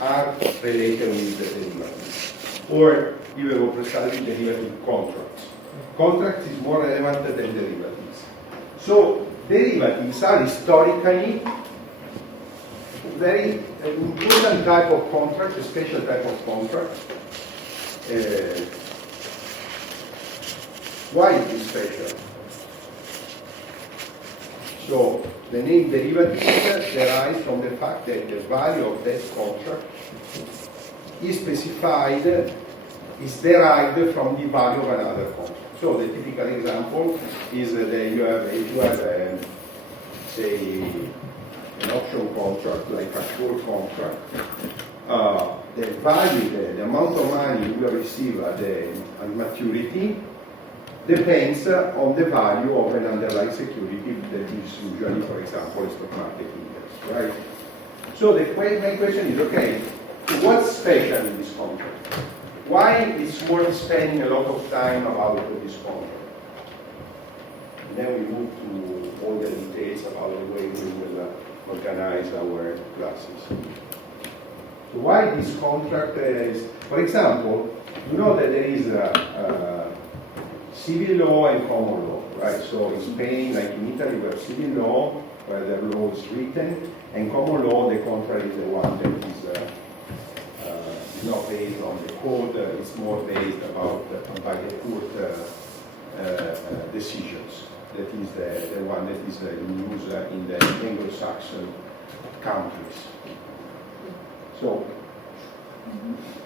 are related with the derivatives, or even more precisely, derivative contracts. Contracts is more relevant than derivatives. So derivatives are historically very important type of contract, a special type of contract. Why is it special? So the name derivative derives from the fact that the value of that contract is specified, is derived from the value of another contract. So the typical example is that you have say, an option contract, like a call contract. The value, the amount of money you will receive at maturity depends on the value of an underlying security that is usually, for example, a stock market index, right? So my question is, okay, what's special in this contract? Why is worth spending a lot of time about this contract? And then we move to all the details about the way we will organize our classes. So why this contract is, for example, you know that there is civil law and common law, right? So in Spain, like in Italy, we have civil law, where the law is written, and common law, the contract is the one that is not based on the code, it's more based about by the court decisions. That is the one that is in use in the Anglo-Saxon countries. So,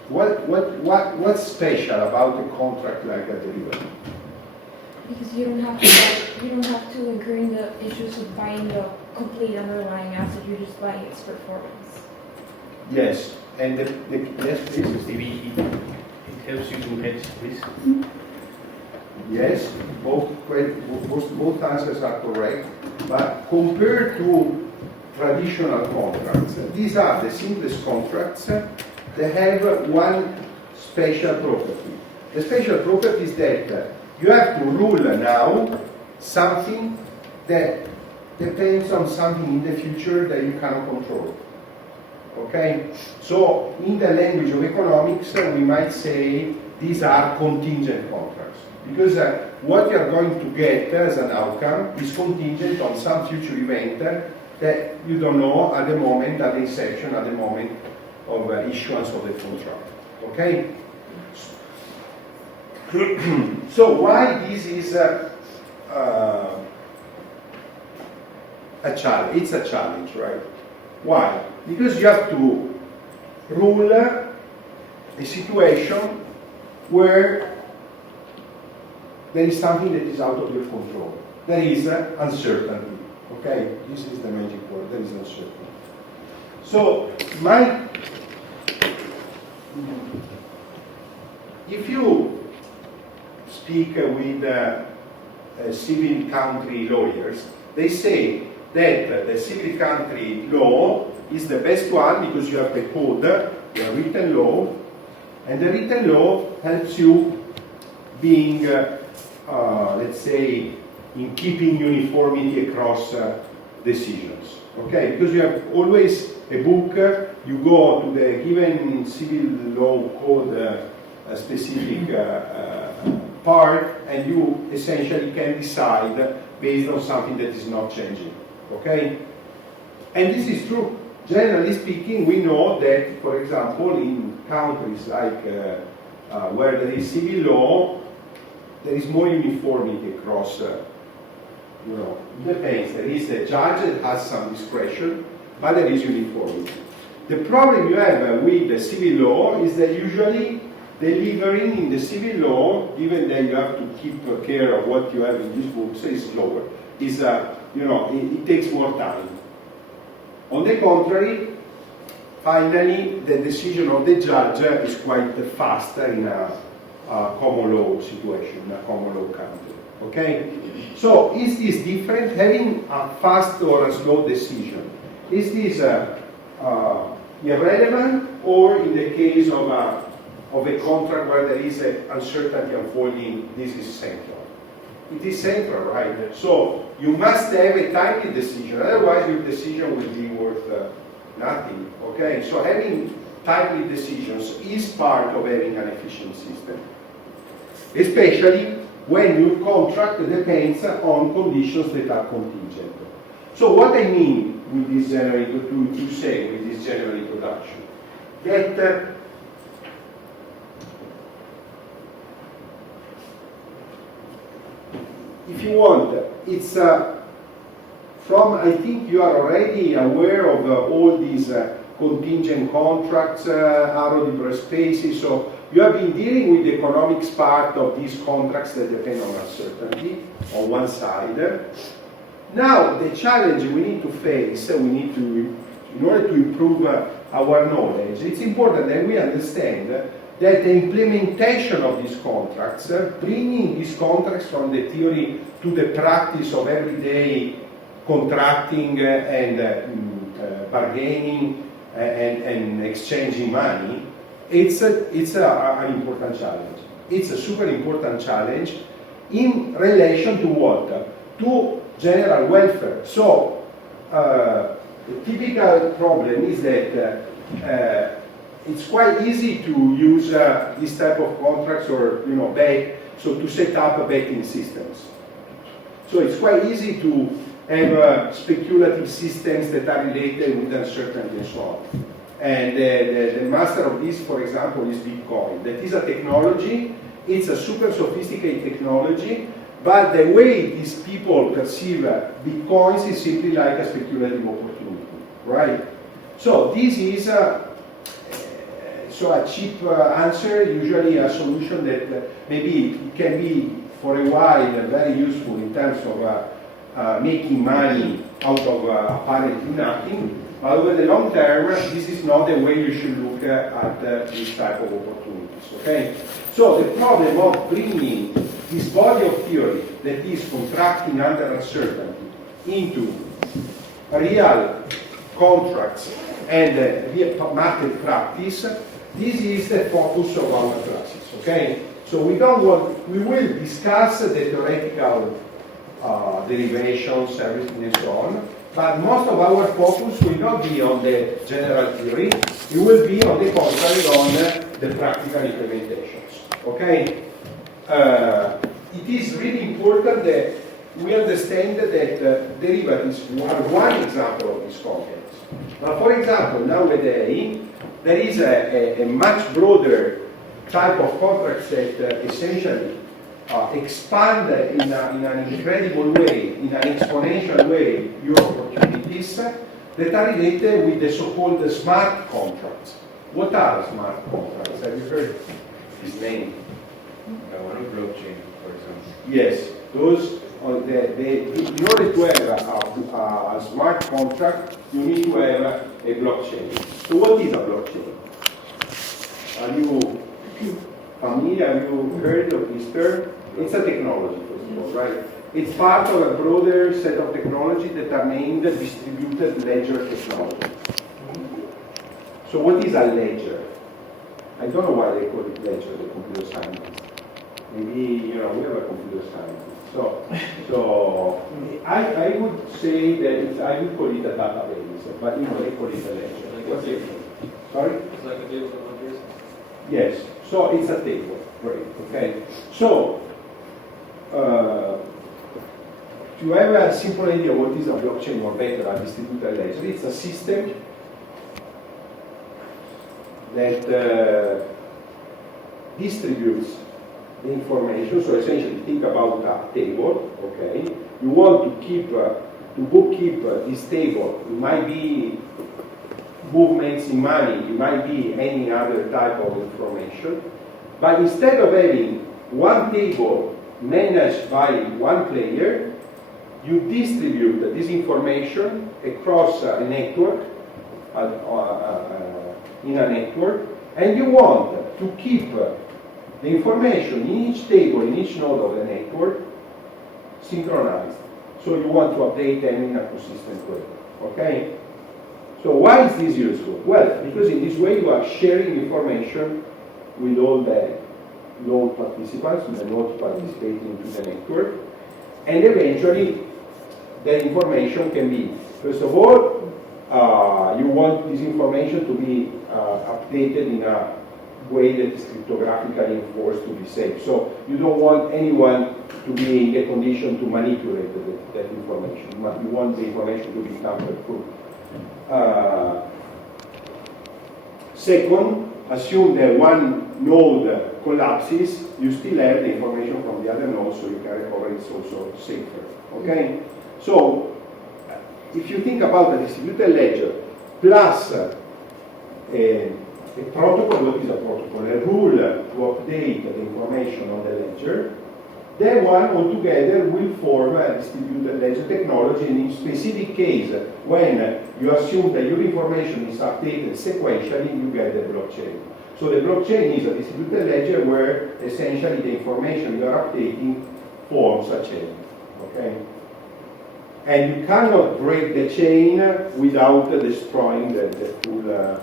what's special about a contract like a derivative? Because you don't have to incur in the issues of buying the complete underlying asset. You're just buying its performance. Yes, and yes, please. Maybe it helps you to hedge risk. Yes, both answers are correct. But compared to traditional contracts, these are the simplest contracts that have one special property. The special property is that you have to rule now something that depends on something in the future that you cannot control. Okay? So, in the language of economics, we might say these are contingent contracts. Because what you are going to get as an outcome is contingent on some future event that you don't know at the moment, at the inception, at the moment of issuance of the contract. Okay? So why this is a challenge? It's a challenge, right? Why? Because you have to rule a situation where there is something that is out of your control. There is uncertainty. Okay? This is the magic word. There is uncertainty. So, if you speak with civil country lawyers, they say that the civil country law is the best one because you have the code, the written law, and the written law helps you being, let's say, in keeping uniformity across decisions. Okay, because you have always a book, you go to the given civil law code, a specific part, and you essentially can decide based on something that is not changing. Okay? And this is true. Generally speaking, we know that, for example, in countries like where there is civil law, there is more uniformity across, it depends. There is a judge that has some discretion, but there is uniformity. The problem you have with the civil law is that usually delivering in the civil law, given that you have to keep care of what you have in these books, is slower. It takes more time. On the contrary, finally, the decision of the judge is quite faster in a common law situation, in a common law country. Okay? So, is this different? Having a fast or a slow decision, is this irrelevant, or in the case of a contract where there is an uncertainty unfolding, this is central? It is central, right? So you must have a timely decision, otherwise your decision will be worth nothing. Okay, so having timely decisions is part of having an efficient system, especially when your contract depends on conditions that are contingent. So what I mean with this general to say with this general introduction, that if you want, it's from, I think you are already aware of all these contingent contracts, arrow deeper spaces, so you have been dealing with the economics part of these contracts that depend on uncertainty on one side. Now the challenge we need to face, in order to improve our knowledge, it's important that we understand that the implementation of these contracts, bringing these contracts from the theory to the practice of everyday contracting and bargaining and exchanging money, it's an important challenge. It's a super important challenge in relation to what? To general welfare. So the typical problem is that it's quite easy to use this type of contracts or to set up betting systems. So it's quite easy to have speculative systems that are related with uncertainty and so on. And the master of this, for example, is Bitcoin. That is a technology, it's a super sophisticated technology, but the way these people perceive Bitcoins is simply like a speculative opportunity, right? So this is a cheap answer, usually a solution that maybe can be for a while very useful in terms of making money out of apparently nothing, but over the long term, this is not the way you should look at this type of opportunities, okay? So the problem of bringing this body of theory that is contracting under uncertainty into real contracts and real market practice, this is the focus of our classes, okay? So we will discuss the theoretical derivations, everything and so on, but most of our focus will not be on the general theory, it will be on the contrary on the practical implementations, okay? It is really important that we understand that derivatives are one example of this context. But for example, nowadays, there is a much broader type of contracts that essentially expand in an incredible way, in an exponential way, your opportunities that are related with the so-called smart contracts. What are smart contracts? Have you heard his name? One of blockchain, for example. Yes, those. In order to have a smart contract, you need to have a blockchain. So what is a blockchain? Are you familiar? Have you heard of this term? It's a technology, first of all, right? It's part of a broader set of technologies that are named distributed ledger technology. So what is a ledger? I don't know why they call it ledger, the computer scientists. Maybe, we have a computer scientist. So I would say that I would call it a database, but they call it a ledger. What's it? Sorry? It's like a table of ledgers. Yes. So it's a table, great. Okay. So to have a simple idea what is a blockchain or better, a distributed ledger, it's a system that distributes the information. So essentially, think about a table. Okay, you want to bookkeep this table. It might be movements in money. It might be any other type of information. But instead of having one table managed by one player, you distribute this information across a network, in a network, and you want to keep the information in each table, in each node of the network, synchronized. So you want to update them in a consistent way, okay? So why is this useful? Well, because in this way you are sharing information with all the node participants, the nodes participating to the network, and eventually the information can be, first of all, you want this information to be updated in a way that is cryptographically enforced to be safe. So you don't want anyone to be in a condition to manipulate that information. You want the information to be tamper-proof. Second, assume that one node collapses, you still have the information from the other node, so you can recover it also safer. Okay? So, if you think about a distributed ledger plus a protocol, what is a protocol? A rule to update the information on the ledger, then one altogether will form a distributed ledger technology, and in specific case, when you assume that your information is updated sequentially, you get the blockchain. So the blockchain is a distributed ledger where essentially the information you are updating forms a chain. Okay? And you cannot break the chain without destroying the full the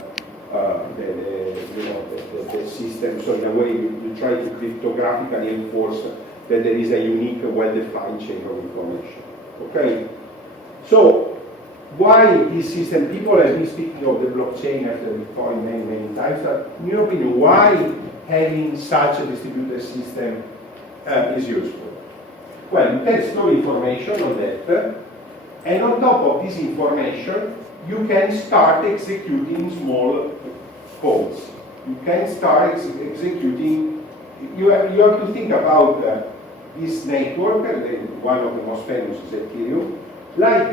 system. So in a way, you try to cryptographically enforce that there is a unique, well-defined chain of information. Okay? So, why this system? People have been speaking of the blockchain after Bitcoin many, many times. In your opinion, why having such a distributed system is useful? Well, you can store information on that, and on top of this information, you can start executing small codes. You can start executing. You have to think about this network, one of the most famous is Ethereum, like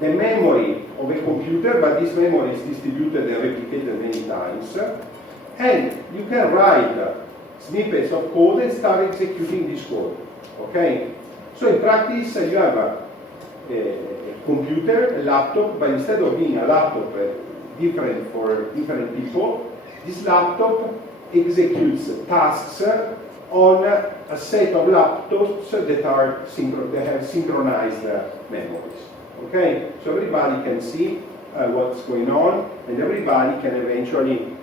the memory of a computer, but this memory is distributed and replicated many times. And you can write snippets of code and start executing this code. Okay? So in practice, you have a computer, a laptop, but instead of being a laptop different for different people, this laptop executes tasks on a set of laptops that have synchronized memories. Okay, so everybody can see what's going on, and everybody can eventually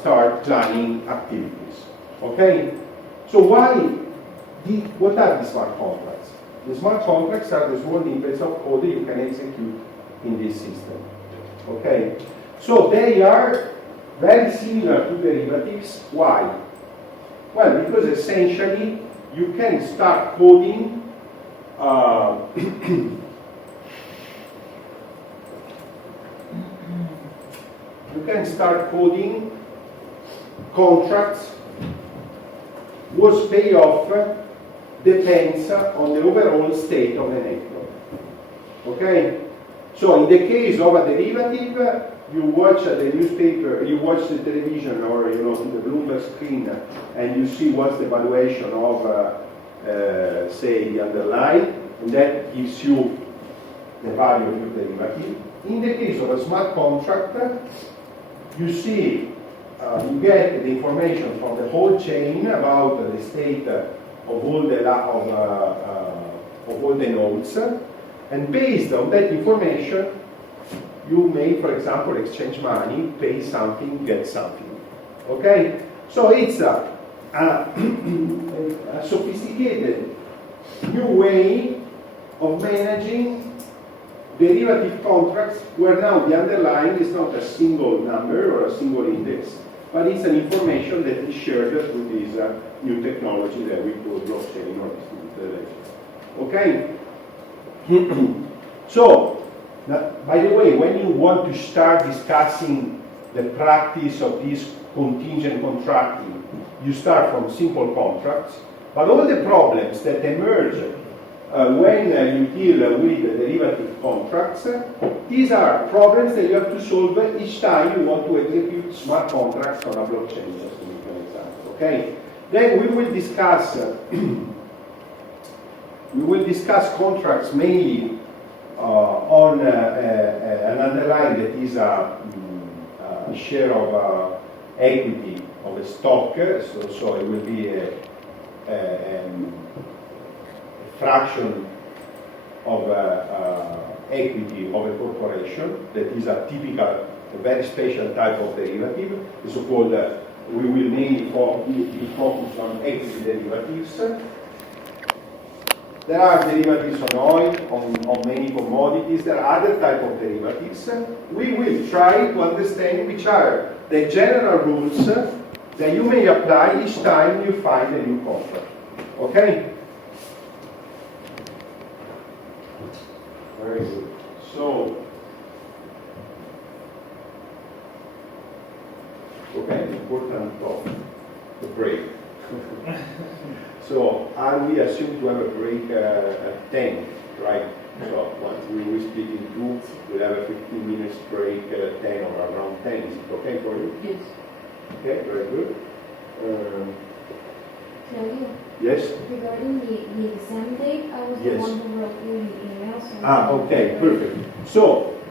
start planning activities. Okay, so what are the smart contracts? The smart contracts are the small snippets of code that you can execute in this system. Okay, so they are very similar to derivatives. Why? Well, because essentially you can start coding contracts whose payoff depends on the overall state of the network. Okay? So in the case of a derivative, you watch the newspaper, you watch the television, or the Bloomberg screen, and you see what's the valuation of, say, the underlying, and that gives you the value of your derivative. In the case of a smart contract, you see, you get the information from the whole chain about the state of all the nodes, and based on that information, you may, for example, exchange money, pay something, get something. Okay? So it's a sophisticated new way of managing derivative contracts where now the underlying is not a single number or a single index, but it's an information that is shared through this new technology that we call blockchain or distributed ledger. Okay? So, by the way, when you want to start discussing the practice of this contingent contracting, you start from simple contracts, but all the problems that emerge when you deal with the derivative contracts, these are problems that you have to solve each time you want to execute smart contracts on a blockchain, just to make an example. Okay? Then we will discuss contracts mainly on an underlying that is a share of equity of a stock, so it will be a fraction of equity of a corporation that is a typical, a very special type of derivative, the so-called, we will mainly be focused on equity derivatives. There are derivatives on oil, on many commodities. There are other type of derivatives. We will try to understand which are the general rules that you may apply each time you find a new contract. Okay? Very good. So, okay, important topic, the break. So, we assume to have a break at 10, right? So, once we will speak in 2, we'll have a 15 minutes break at 10 or around 10. Is it okay for you? Yes. Okay, very good. Claudio, Yes? regarding the exam date, I was the Yes. one who wrote you the email. So Okay, perfect. So,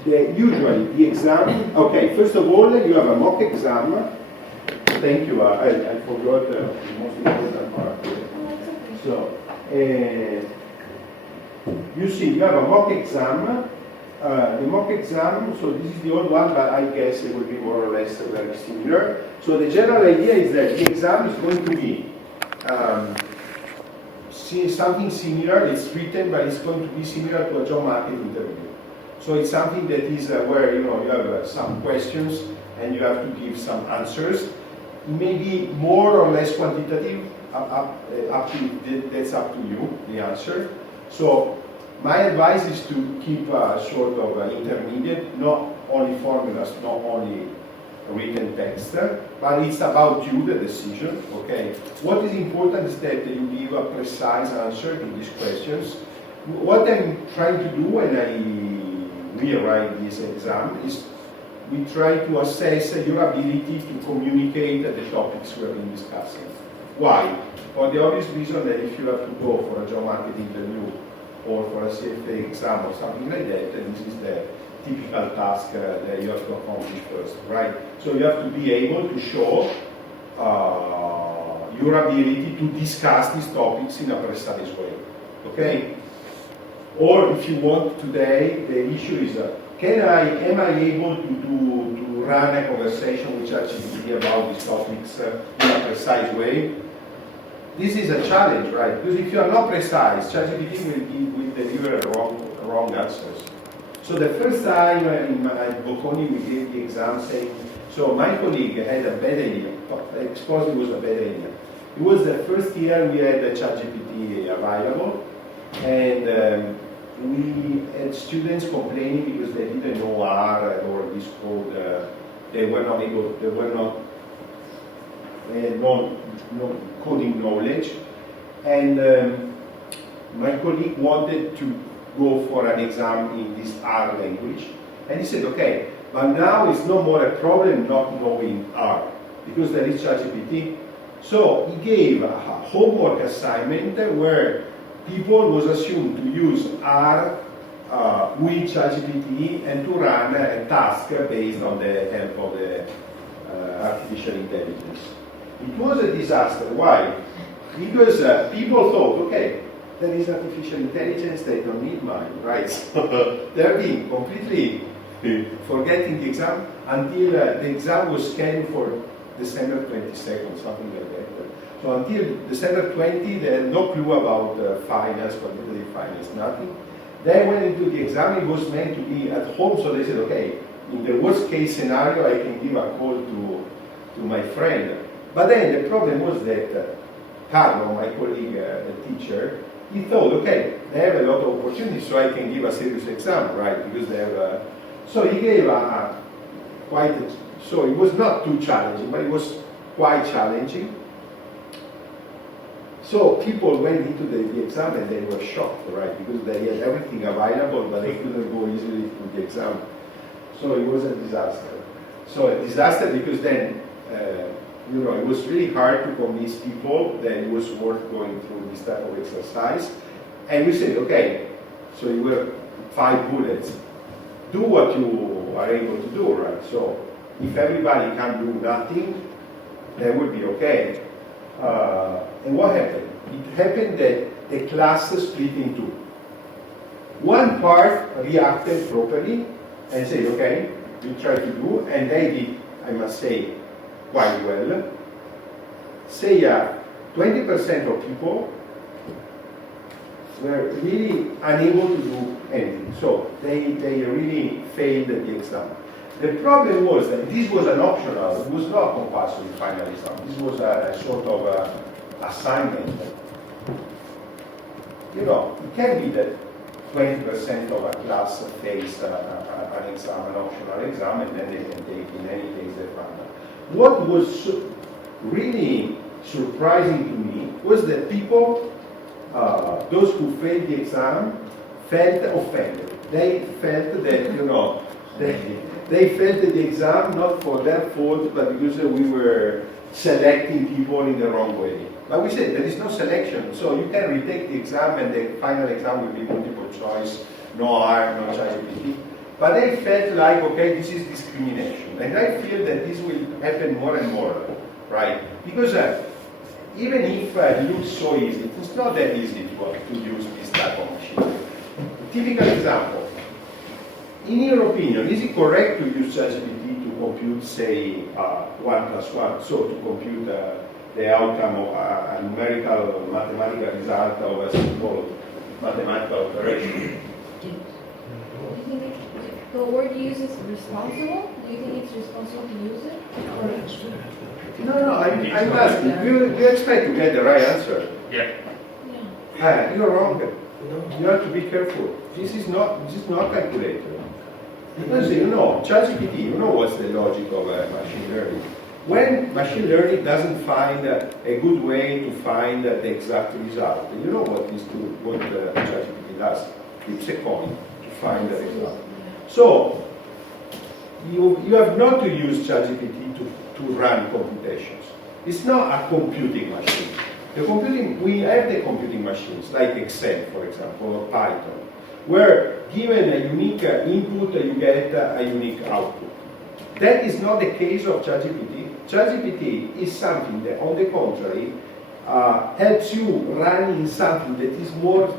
usually the exam, okay, first of all, you have a mock exam. Thank you, I forgot the most important part. Oh, that's okay. So, you see, you have a mock exam. The mock exam, so this is the old one, but I guess it will be more or less very similar. So the general idea is that the exam is going to be something similar. It's written, but it's going to be similar to a job market interview. So it's something that is where you have some questions and you have to give some answers. It may be more or less quantitative. That's up to you, the answer. So my advice is to keep a sort of intermediate, not only formulas, not only written text, but it's about you, the decision, okay? What is important is that you give a precise answer to these questions. What I'm trying to do when I rewrite this exam is we try to assess your ability to communicate the topics we have been discussing. Why? For the obvious reason that if you have to go for a job market interview or for a CFA exam or something like that, and this is the typical task that you have to accomplish first, right? So you have to be able to show your ability to discuss these topics in a precise way, okay? Or if you want today, the issue is, am I able to run a conversation with ChatGPT about these topics in a precise way? This is a challenge, right? Because if you are not precise, ChatGPT will deliver wrong answers. So the first time in Bocconi we gave the exam saying, so my colleague had a bad idea, suppose it was a bad idea. It was the first year we had the ChatGPT available, and we had students complaining because they didn't know R or this code, they had no coding knowledge, and my colleague wanted to go for an exam in this R language, and he said, okay, but now it's no more a problem not knowing R, because there is ChatGPT. So he gave a homework assignment where people was assumed to use R with ChatGPT and to run a task based on the help of the artificial intelligence. It was a disaster. Why? Because people thought, okay, there is artificial intelligence, they don't need mine, right? So they're being completely forgetting the exam until the exam was scheduled for December 22nd, something like that. So until December 20, they had no clue about finance, quantitative finance, nothing. They went into the exam, it was meant to be at home, so they said, okay, in the worst case scenario, I can give a call to my friend. But then the problem was that Carlo, my colleague, the teacher, he thought, okay, they have a lot of opportunities, so I can give a serious exam, right? Because they have so he gave so it was not too challenging, but it was quite challenging. So people went into the exam and they were shocked, right? Because they had everything available, but they couldn't go easily to the exam. So it was a disaster. So a disaster because then, it was really hard to convince people that it was worth going through this type of exercise. And we said, okay, so you were 5 bullets. Do what you are able to do, right? So if everybody can do nothing, that would be okay. And what happened? It happened that the class split in 2. One part reacted properly and said, okay, we try to do, and they did, I must say, quite well. Say 20% of people were really unable to do anything. So they really failed the exam. The problem was that this was an optional, it was not compulsory final exam. This was a sort of assignment. You know, it can be that 20% of a class takes an exam, an optional exam, and then they can take, in any case, the final. What was really surprising to me was that people, those who failed the exam, felt offended. They felt that, you know, they failed the exam not for their fault, but because we were selecting people in the wrong way. But we said there is no selection, so you can retake the exam and the final exam will be multiple choice, no R, no ChatGPT. But they felt like, okay, this is discrimination. And I feel that this will happen more and more, right? Because even if it looks so easy, it's not that easy to use this type of machine. Typical example. In your opinion, is it correct to use ChatGPT to compute, say, 1 plus 1? So to compute the outcome of a numerical mathematical result of a simple mathematical operation? Do you think the word you use is responsible? Do you think it's responsible to use it? No, I'm asking. You expect to get the right answer. Yeah. Yeah. You're wrong. You have to be careful. This is not calculator. Because you know, ChatGPT, you know what's the logic of machine learning. When machine learning doesn't find a good way to find the exact result, you know what ChatGPT does? Flips a coin to find the result. So you have not to use ChatGPT to run computations. It's not a computing machine. We have the computing machines, like Excel, for example, or Python, where given a unique input, you get a unique output. That is not the case of ChatGPT. ChatGPT is something that, on the contrary, helps you run in something that is more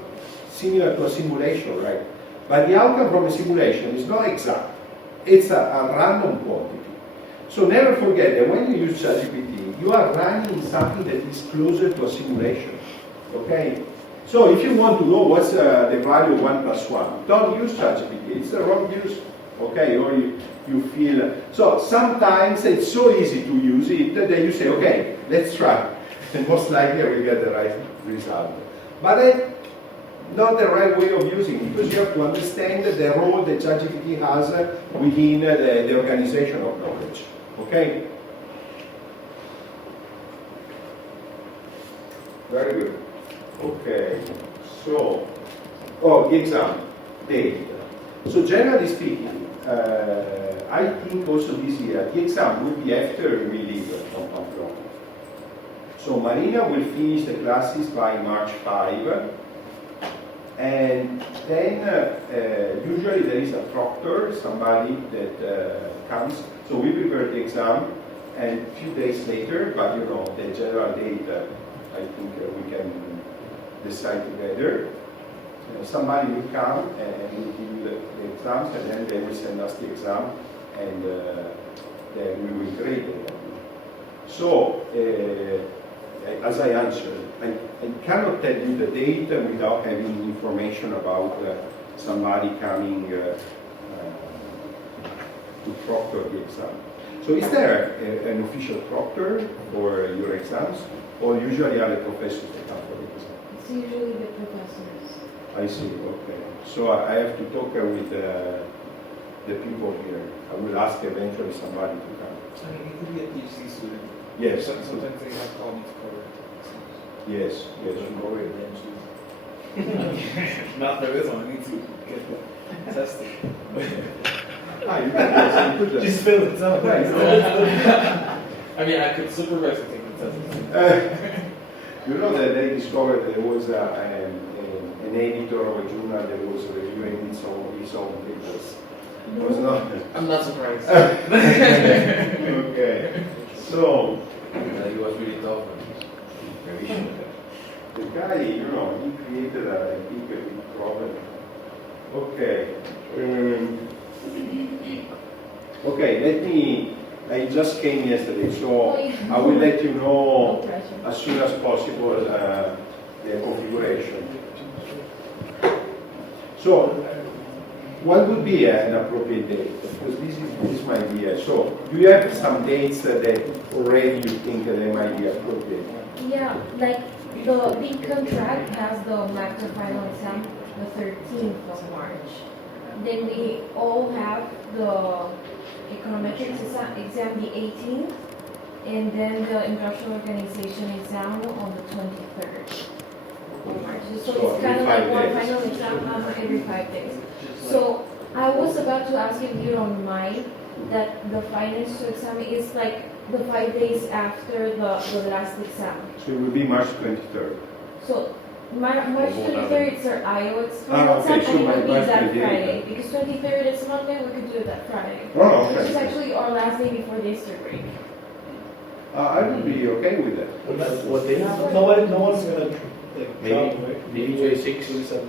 similar to a simulation, right? But the outcome from a simulation is not exact. It's a random quantity. So never forget that when you use ChatGPT, you are running something that is closer to a simulation, okay? So if you want to know what's the value of 1 plus 1, don't use ChatGPT. It's the wrong use, okay? Or you feel... So sometimes it's so easy to use it that you say, okay, let's try. And most likely I will get the right result. But that's not the right way of using it, because you have to understand the role that ChatGPT has within the organization of knowledge, okay? Very good. Okay, so, the exam, date. So generally speaking, I think also this year, the exam will be after we leave from Pamplona. So Marina will finish the classes by March 5, and then usually there is a proctor, somebody that comes. So we prepare the exam, and a few days later, but you know, the general date, I think we can decide together. Somebody will come and will give you the exams, and then they will send us the exam, and then we will grade it. So, as I answered, I cannot tell you the date without having information about somebody coming to proctor the exam. So is there an official proctor for your exams, or usually are the professors that come for the exam? It's usually the professors. I see, okay. So I have to talk with the people here. I will ask eventually somebody to come. I mean, it could be a PhD student. Yes. Sometimes they have colleagues covered. Yes, yes. Go away then choose. Not there is one. I need to get tested. You could Just fill it out. Right. I mean, I could supervise and take the test. You know that they discovered there was an editor of a journal that was reviewing his own papers. It was not. I'm not surprised. Okay. So He was really tough on revision. the guy, you know, he created a big problem. Okay. Okay. I just came yesterday, so I will let you know No pressure. as soon as possible the configuration. So, what would be an appropriate date? Because this is my idea. So, do you have some dates that already you think that they might be appropriate? Yeah, like the big contract has the master final exam the 13th of March. Then we all have the econometrics exam the 18th, and then the industrial organization exam on the 23rd of March. So So it's kind of every like one 5 days. final exam every 5 days. So I was about to ask if you don't mind that the finance exam is like the 5 days after the last exam. So, it will be March 23rd. So March 23rd is our IELTS final okay, exam, so and it my would be March that 28th. Friday. Because 23rd is Monday, we could do it that Friday. Oh, Which is okay. actually our last day before the Easter break. I would be okay with that. What day? No one's gonna like Maybe- travel, right? maybe 26. 27.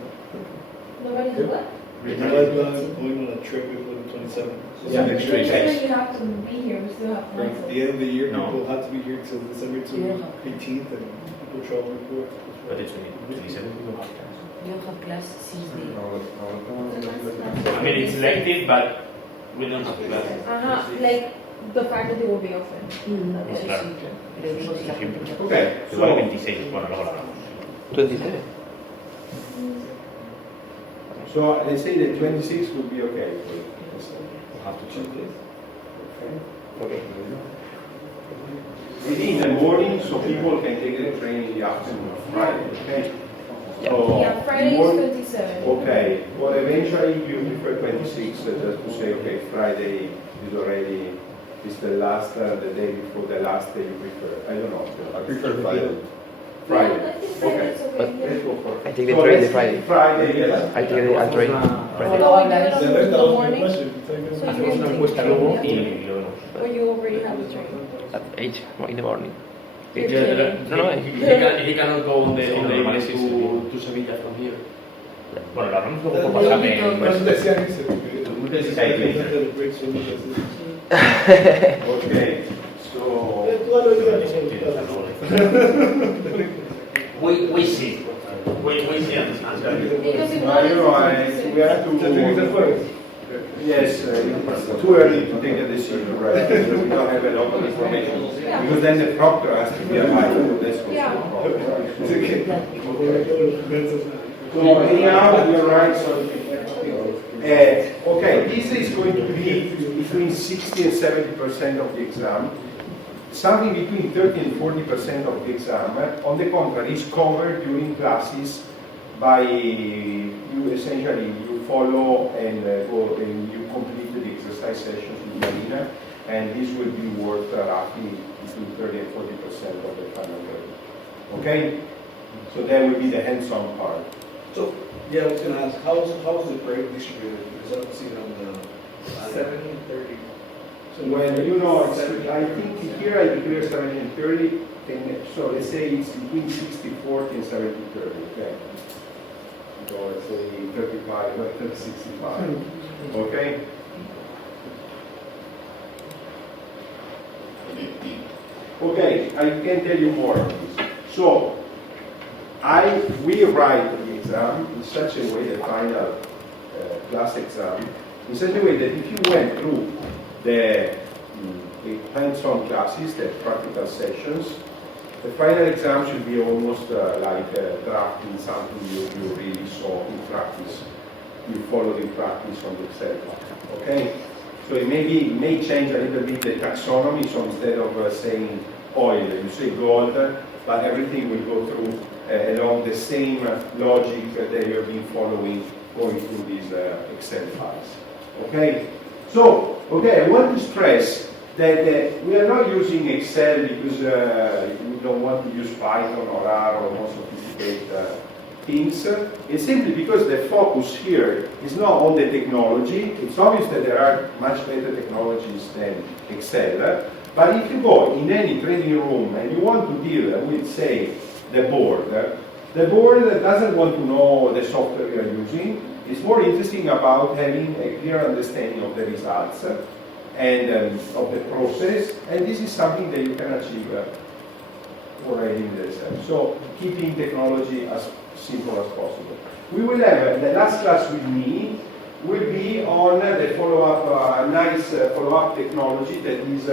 Nobody do what? Going on a trip before the 27th. So Yeah, next week. next You have to be here, we still have Like, classes. the end of the year, No. people have to be here till December 18th, and people travel before. But it's 27 people have class. You have class 6 days. I mean, it's elective, but we don't have class. Like the fact that they will be open. Eso Claro. sí, pero digo que la gente Okay, Igual el so, 26, bueno, luego lo hablamos. 27. so let's say the 26th would be okay for you. We'll have to check this. Okay. Maybe in the morning, so people can take the train in the afternoon of Friday, okay? So, Yeah, Friday morning- is 27. Okay, well, eventually you prefer 26, just to say, okay, Friday is already, is the last, the day before the last day you prefer. I don't know, I prefer Friday. Friday, Yeah, I think okay. Friday's okay. Let's Yeah. go for. I take the So train let's the Friday. take Friday, yes. I take the train Oh, Friday. we do it That on was the my morning? question. So Hacemos una you encuesta can luego take y it, lo vemos. or you already have the train? At 8 in the morning. You're kidding. No, no, He cannot go on the normal is to Sevilla from here. Bueno, lo hablamos luego por WhatsApp. Por eso decían ese, Muy porque decididamente. antes del break solo decían. Okay, so, Tú a lo que We see. We see and answer. Because if no, not, you know, we have ¿Te tienes el to, jueves? yes, it's too early to take a decision, right? Because we don't have a lot of information. Yeah. Because then the proctor has to be alive, that's what's the Yeah. problem. Así que, como voy todos los meses. So anyhow, you're right, so, okay, this is going to be between 60 and 70% of the exam. Something between 30 and 40% of the exam, on the contrary, is covered during classes by you essentially, you follow and go and you complete the exercise sessions in Marina, and this will be worth roughly between 30 and 40% of the final grade. Okay? So that will be the hands-on part. So, yeah, I was gonna ask, how's the break distributed? Because I don't see it on the. 7:30. So When you know, I think here I declare 70 and 30, and so let's say it's between 60-40 and 70-30, okay? So let's say 35, 65, okay? Okay, I can tell you more on this. So, we write the exam in such a way, the final class exam, in such a way that if you went through the hands-on classes, the practical sessions, the final exam should be almost like drafting something you really saw in practice. You followed in practice on the Excel file, okay? So it may change a little bit the taxonomy, so instead of saying oil, you say gold, but everything will go through along the same logic that you have been following going through these Excel files. Okay? So, I want to stress that we are not using Excel because we don't want to use Python or R or more sophisticated things. It's simply because the focus here is not on the technology. It's obvious that there are much better technologies than Excel. But if you go in any trading room and you want to deal with, say, the board doesn't want to know the software you are using. It's more interesting about having a clear understanding of the results and of the process, and this is something that you can achieve already in the exam. So keeping technology as simple as possible. We will have the last class with me will be on the follow-up, nice follow-up technology that is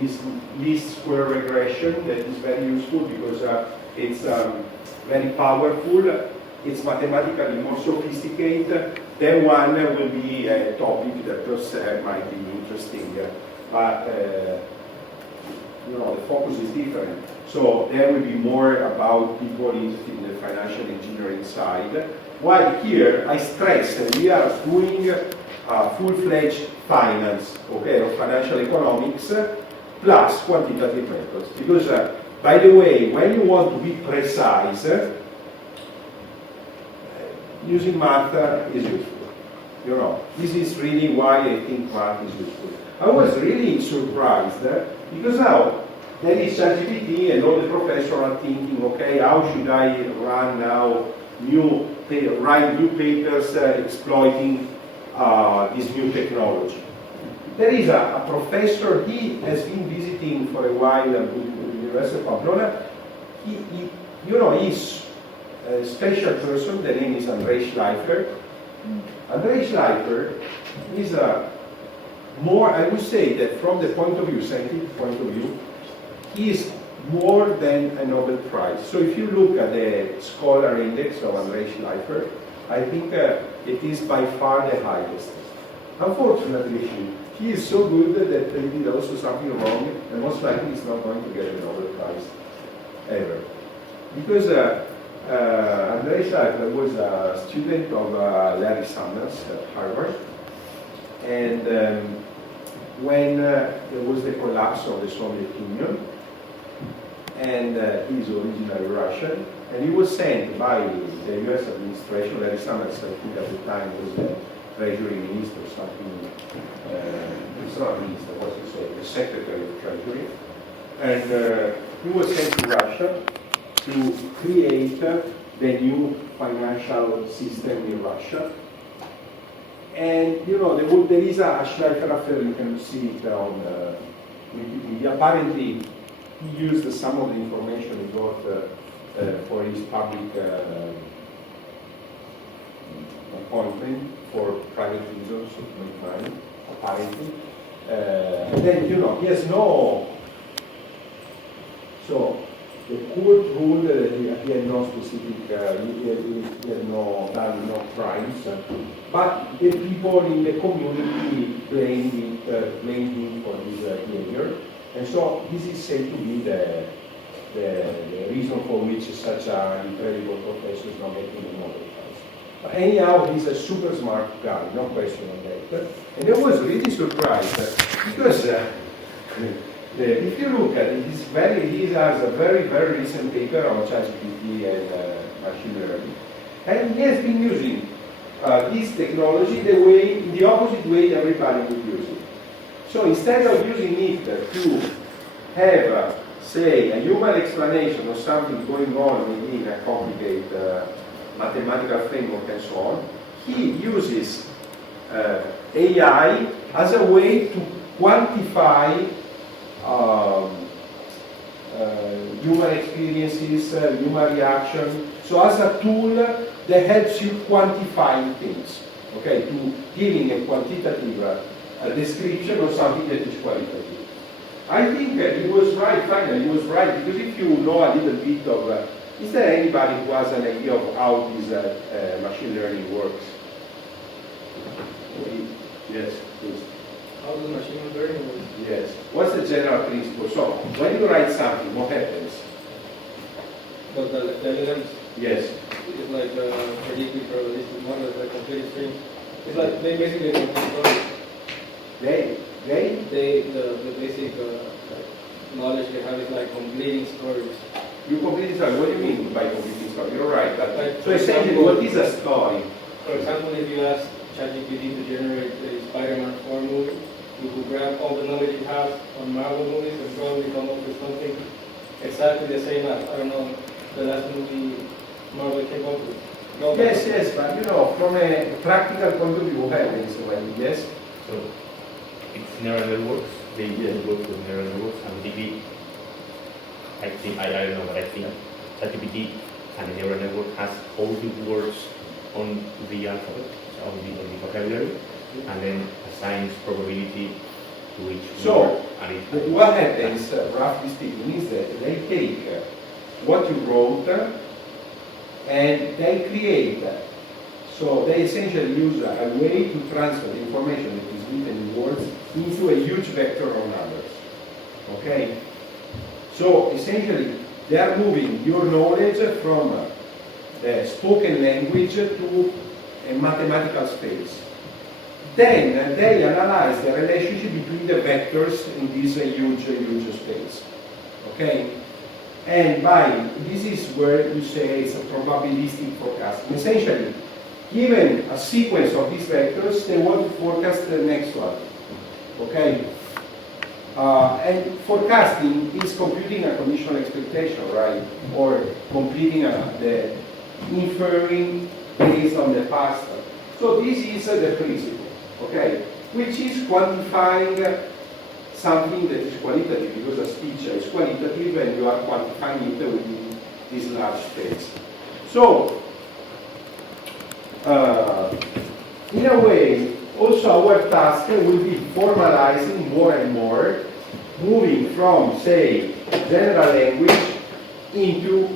this least square regression that is very useful because it's very powerful. It's mathematically more sophisticated. Then one will be a topic that just might be interesting, but you know, the focus is different. So there will be more about people interested in the financial engineering side. While here, I stress that we are doing full-fledged finance, okay, or financial economics, plus quantitative methods. Because, by the way, when you want to be precise, using math is useful. You know, this is really why I think math is useful. I was really surprised because now there is ChatGPT and all the professors are thinking, okay, how should I run now write new papers exploiting this new technology. There is a professor, he has been visiting for a while at the University of Pamplona. He's a special person, the name is Andrei Schleifer. Andrei Schleifer is more, I would say that from the point of view, scientific point of view, he is more than a Nobel Prize. So if you look at the scholar index of Andrei Schleifer, I think it is by far the highest. Unfortunately, he is so good that he did also something wrong, and most likely he's not going to get a Nobel Prize ever. Because Andrei Schleifer was a student of Larry Summers at Harvard, and when there was the collapse of the Soviet Union, and he's originally Russian, and he was sent by the US administration. Larry Summers, I think at the time, was the Treasury Minister or something. It's not minister, what to say, the Secretary of Treasury. And he was sent to Russia to create the new financial system in Russia. And you know, there is a Schleifer affair, you can see it on Wikipedia. Apparently, he used some of the information he got for his public appointment for private reasons to make money, apparently. And then, you know, he has no. So, the court ruled that he had no specific, he had no crimes, but the people in the community blamed him for his behavior. And so this is said to be the reason for which such an incredible professor is not getting the Nobel Prize. But anyhow, he's a super smart guy, no question on that. And I was really surprised because if you look at it, he has a very, very recent paper on ChatGPT and machine learning. And he has been using this technology in the opposite way everybody would use it. So instead of using it to have, say, a human explanation of something going on within a complicated mathematical framework and so on, he uses AI as a way to quantify human experiences, human reaction. So as a tool that helps you quantify things, okay, to giving a quantitative description of something that is qualitative. I think he was right, finally, he was right, because if you know a little bit of, is there anybody who has an idea of how this machine learning works? Yes, please. How does machine learning work? Yes. What's the general principle? So, when you write something, what happens? But the evidence Yes. is like predictive probabilistic model, like complete string. It's like they basically complete stories. The basic knowledge they have is like completing stories. You complete story. What do you mean by completing story? You're right. Like, So essentially, what is a story? For example, if you ask ChatGPT to generate a Spider-Man 4 movie, you could grab all the knowledge it has on Marvel movies and probably come up with something exactly the same as, I don't know, the last movie Marvel came up with. No, Yes, but you know, from a practical point of view, what happens when, yes? So it's neural networks. They work with neural networks, and basically, I don't know what I think. ChatGPT and the neural network has all the words on the alphabet, on the vocabulary, and then assigns probability to each So, word. And it, what happens, roughly speaking, is that they take what you wrote and they create. So they essentially use a way to transfer the information that is written in words into a huge vector of numbers. Okay? So essentially, they are moving your knowledge from the spoken language to a mathematical space. Then they analyze the relationship between the vectors in this huge space. Okay? And this is where you say it's a probabilistic forecasting. Essentially, given a sequence of these vectors, they want to forecast the next one. Okay? And forecasting is computing a conditional expectation, right? Or completing the inferring based on the past. So this is the principle, okay? Which is quantifying something that is qualitative, because a speech is qualitative and you are quantifying it within this large space. So, in a way, also our task will be formalizing more and more, moving from, say, general language into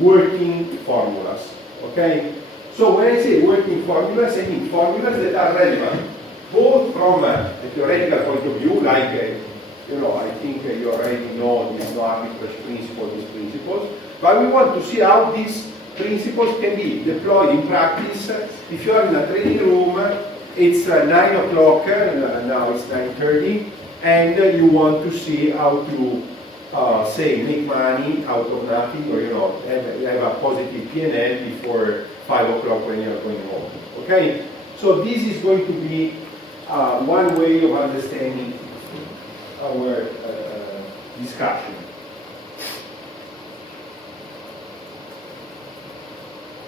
working formulas, okay? So when I say working formulas, I mean formulas that are relevant, both from a theoretical point of view, like, I think you already know this no arbitrage principle, these principles, but we want to see how these principles can be deployed in practice. If you are in a trading room, it's 9 o'clock, now it's 9:30, and you want to see how to, say, make money out of nothing, or have a positive P&L before 5 o'clock when you're going home. Okay? So this is going to be one way of understanding our discussion.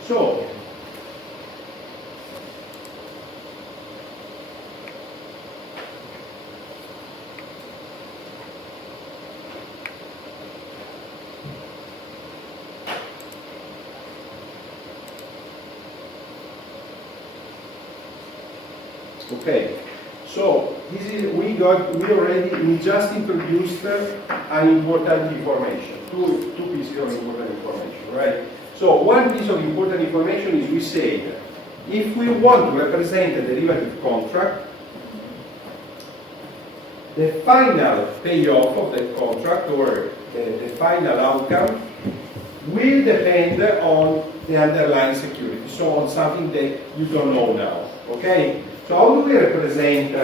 So, okay, so this is we just introduced an important information, two pieces of important information, right? So one piece of important information is we say if we want to represent a derivative contract, the final payoff of the contract or the final outcome will depend on the underlying security, so on something that you don't know now, okay? So how do we represent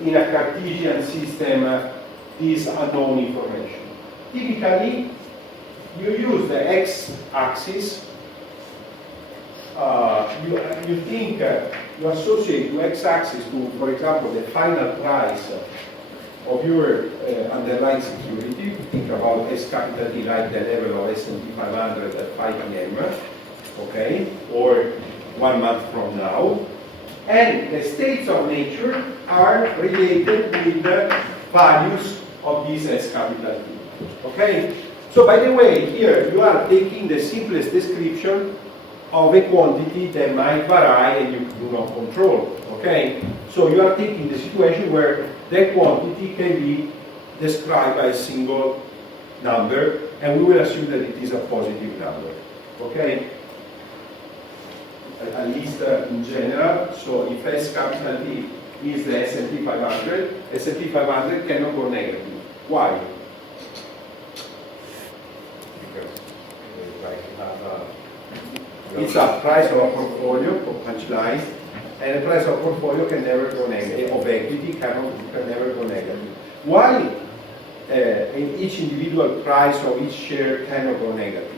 in a Cartesian system this unknown information? Typically, you use the x-axis. You think you associate the x-axis to, for example, the final price of your underlying security. Think about S capital T like the level of S&P 500 at 5 p.m. Okay, or 1 month from now. And the states of nature are related with the values of this S capital T. Okay? So by the way, here you are taking the simplest description of a quantity that might vary and you do not control. Okay? So you are taking the situation where that quantity can be described by a single number, and we will assume that it is a positive number. Okay? At least in general. So if S capital T is the S&P 500, S&P 500 cannot go negative. Why? It's a price of a portfolio, punchline, and the price of portfolio can never go negative, of equity can never go negative. Why each individual price of each share cannot go negative?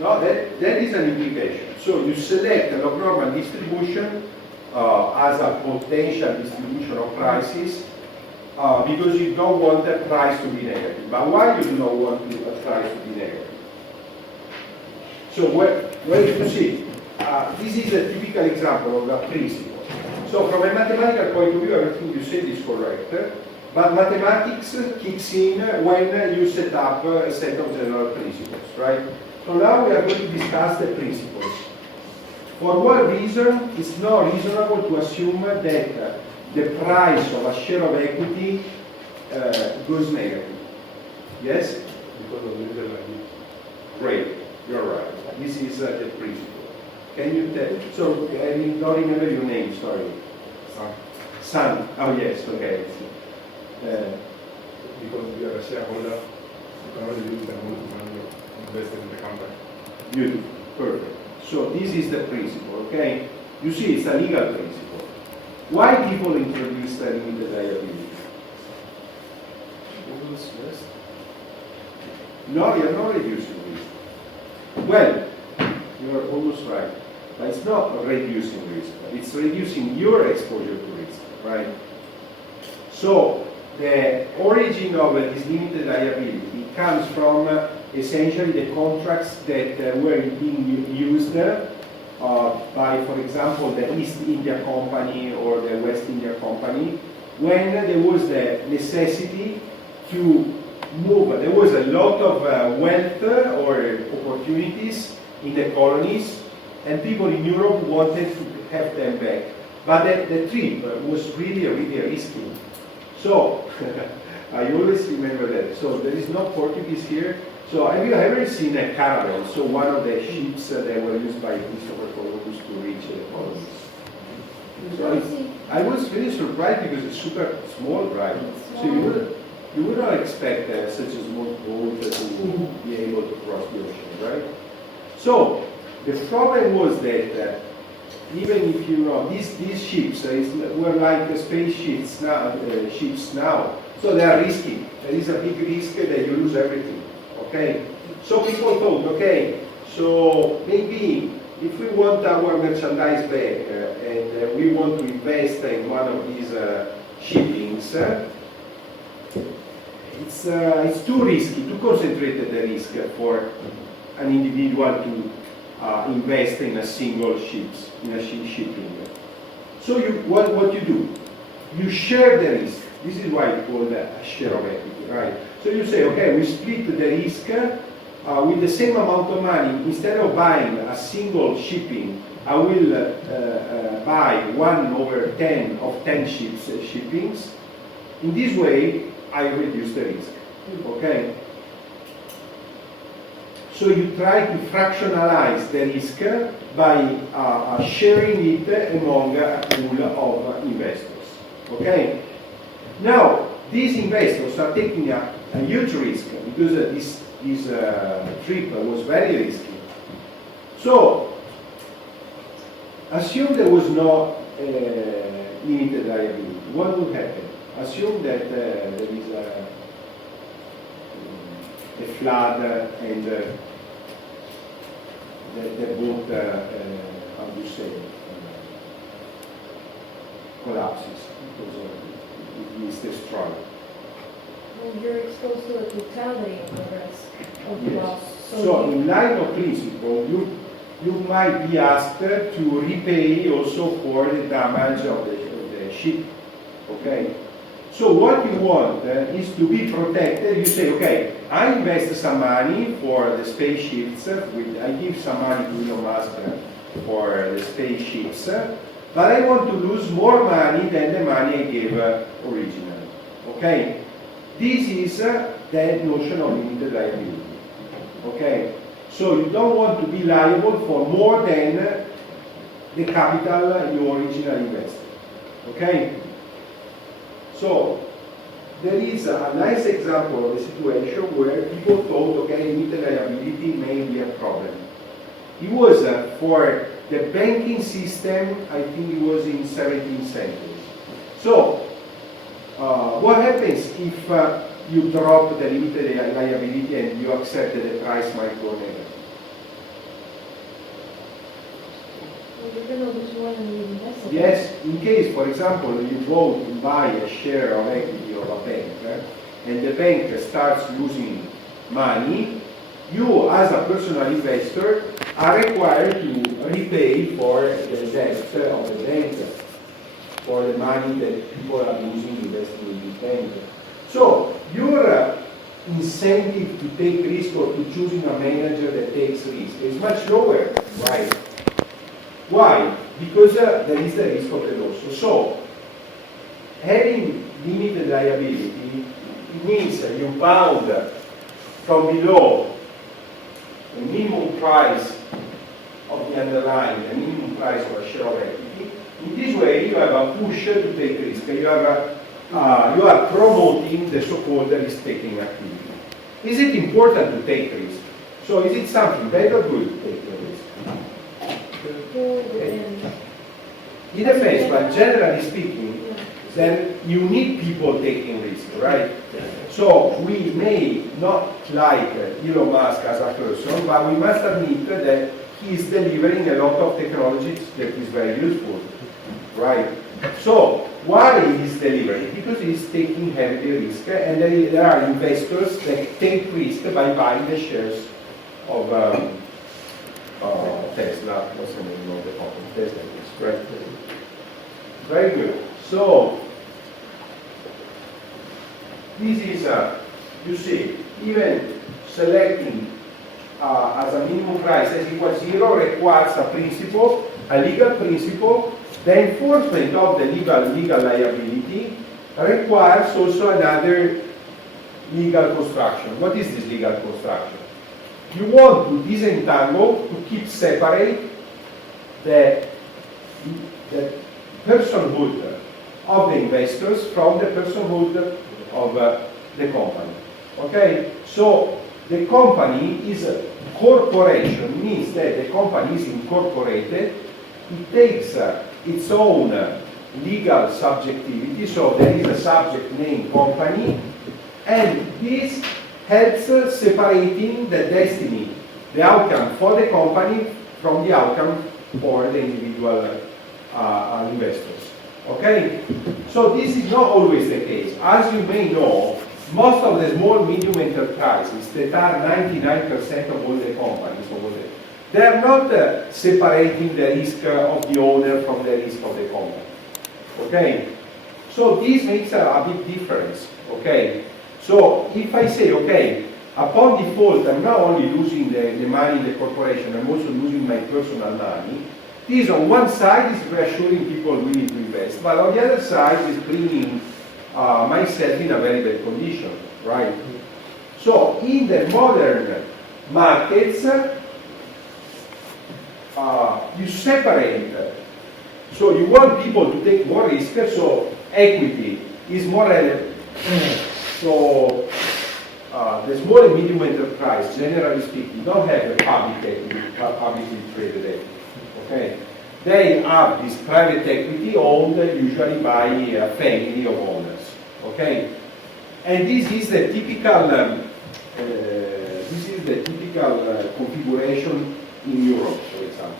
No, that is an implication. So you select a log normal distribution as a potential distribution of prices because you don't want the price to be negative. But why you do not want the price to be negative? So where you see, this is a typical example of a principle. So from a mathematical point of view, everything you said is correct. But mathematics kicks in when you set up a set of general principles, right? So now we are going to discuss the principles. For what reason it's not reasonable to assume that the price of a share of equity goes negative? Yes? Because of limited liability. Great, you're right. This is the principle. Can you tell? So, I don't remember your name, sorry. San. Oh, yes, okay. Because we are a shareholder, you cannot use the amount of money invested in the company. Beautiful, perfect. So this is the principle, okay? You see, it's a legal principle. Why people introduce the limited liability? No, you're not reducing risk. Well, you're almost right. But it's not reducing risk. It's reducing your exposure to risk, right? So the origin of this limited liability comes from essentially the contracts that were being used by, for example, the East India Company or the West India Company, when there was the necessity to move. There was a lot of wealth or opportunities in the colonies, and people in Europe wanted to have them back. But the trip was really, really risky. So, I always remember that. So, there is no Portuguese here. So, have you ever seen a caravel? So, one of the ships that were used by Christopher Columbus to reach the colonies. So, I was really surprised because it's super small, right? So, you would not expect such a small boat to be able to cross the ocean, right? So, the problem was that even if you know, these ships were like spaceships now, so they are risky. There is a big risk that you lose everything, okay? So people thought, okay, so maybe if we want our merchandise back and we want to invest in one of these shippings, it's too risky, too concentrated the risk for an individual to invest in a single shipping. So what you do? You share the risk. This is why it's called a share of equity, right? So you say, okay, we split the risk with the same amount of money. Instead of buying a single shipping, I will buy 1/10 of 10 shippings. In this way, I reduce the risk, okay? So you try to fractionalize the risk by sharing it among a pool of investors, okay? Now, these investors are taking a huge risk because this trip was very risky. So, assume there was no limited liability. What would happen? Assume that there is a flood and the boat, how do you say, collapses because it is destroyed. Well, you're exposed to the totality of the risk of the Yes. loss. So in line of principle, you might be asked to repay also for the damage of the ship. Okay? So what you want is to be protected. You say, okay, I invest some money for the spaceships. I give some money to Elon Musk for the spaceships, but I want to lose more money than the money I gave originally. Okay? This is the notion of limited liability. Okay? So you don't want to be liable for more than the capital you originally invested. Okay? So there is a nice example of a situation where people thought, okay, limited liability may be a problem. It was for the banking system, I think it was in 17th century. So what happens if you drop the limited liability and you accept that the price might go negative? Well, you're going to lose more than you invested. Yes, in case, for example, you go to buy a share of equity of a bank and the bank starts losing money, you as a personal investor are required to repay for the debt of the bank. for the money that people are losing investing in this bank. So your incentive to take risk or to choosing a manager that takes risk is much lower, right? Why? Because there is the risk of the loss. So having limited liability, it means you bound from below the minimum price of the underlying, the minimum price of a share of equity. In this way, you have a push to take risk. You are promoting the so-called risk-taking activity. Is it important to take risk? So is it something bad or good to take the risk? It depends, but generally speaking, then you need people taking risk, right? So we may not like Elon Musk as a person, but we must admit that he is delivering a lot of technology that is very useful, right? So why he's delivering? Because he's taking heavy risk, and there are investors that take risk by buying the shares of Tesla. What's the name of the company? Tesla, right? Very good. So this is, you see, even selecting as a minimum price as equals 0 requires a principle, a legal principle. The enforcement of the legal liability requires also another legal construction. What is this legal construction? You want to disentangle, to keep separate the personhood of the investors from the personhood of the company. Okay? So the company is a corporation, means that the company is incorporated. It takes its own legal subjectivity, so there is a subject name company, and this helps separating the destiny, the outcome for the company from the outcome for the individual investors. Okay? So this is not always the case. As you may know, most of the small medium enterprises that are 99% of all the companies over there, they are not separating the risk of the owner from the risk of the company. Okay? So this makes a big difference. Okay? So if I say, okay, upon default, I'm not only losing the money in the corporation, I'm also losing my personal money. This on one side is reassuring people willing to invest, but on the other side is bringing myself in a very bad condition, right? So in the modern markets, you separate. So you want people to take more risk, so equity is more relevant. So the small and medium enterprise, generally speaking, don't have a publicly traded equity. Okay? They have this private equity owned usually by a family of owners. Okay? And this is the typical configuration in Europe, for example.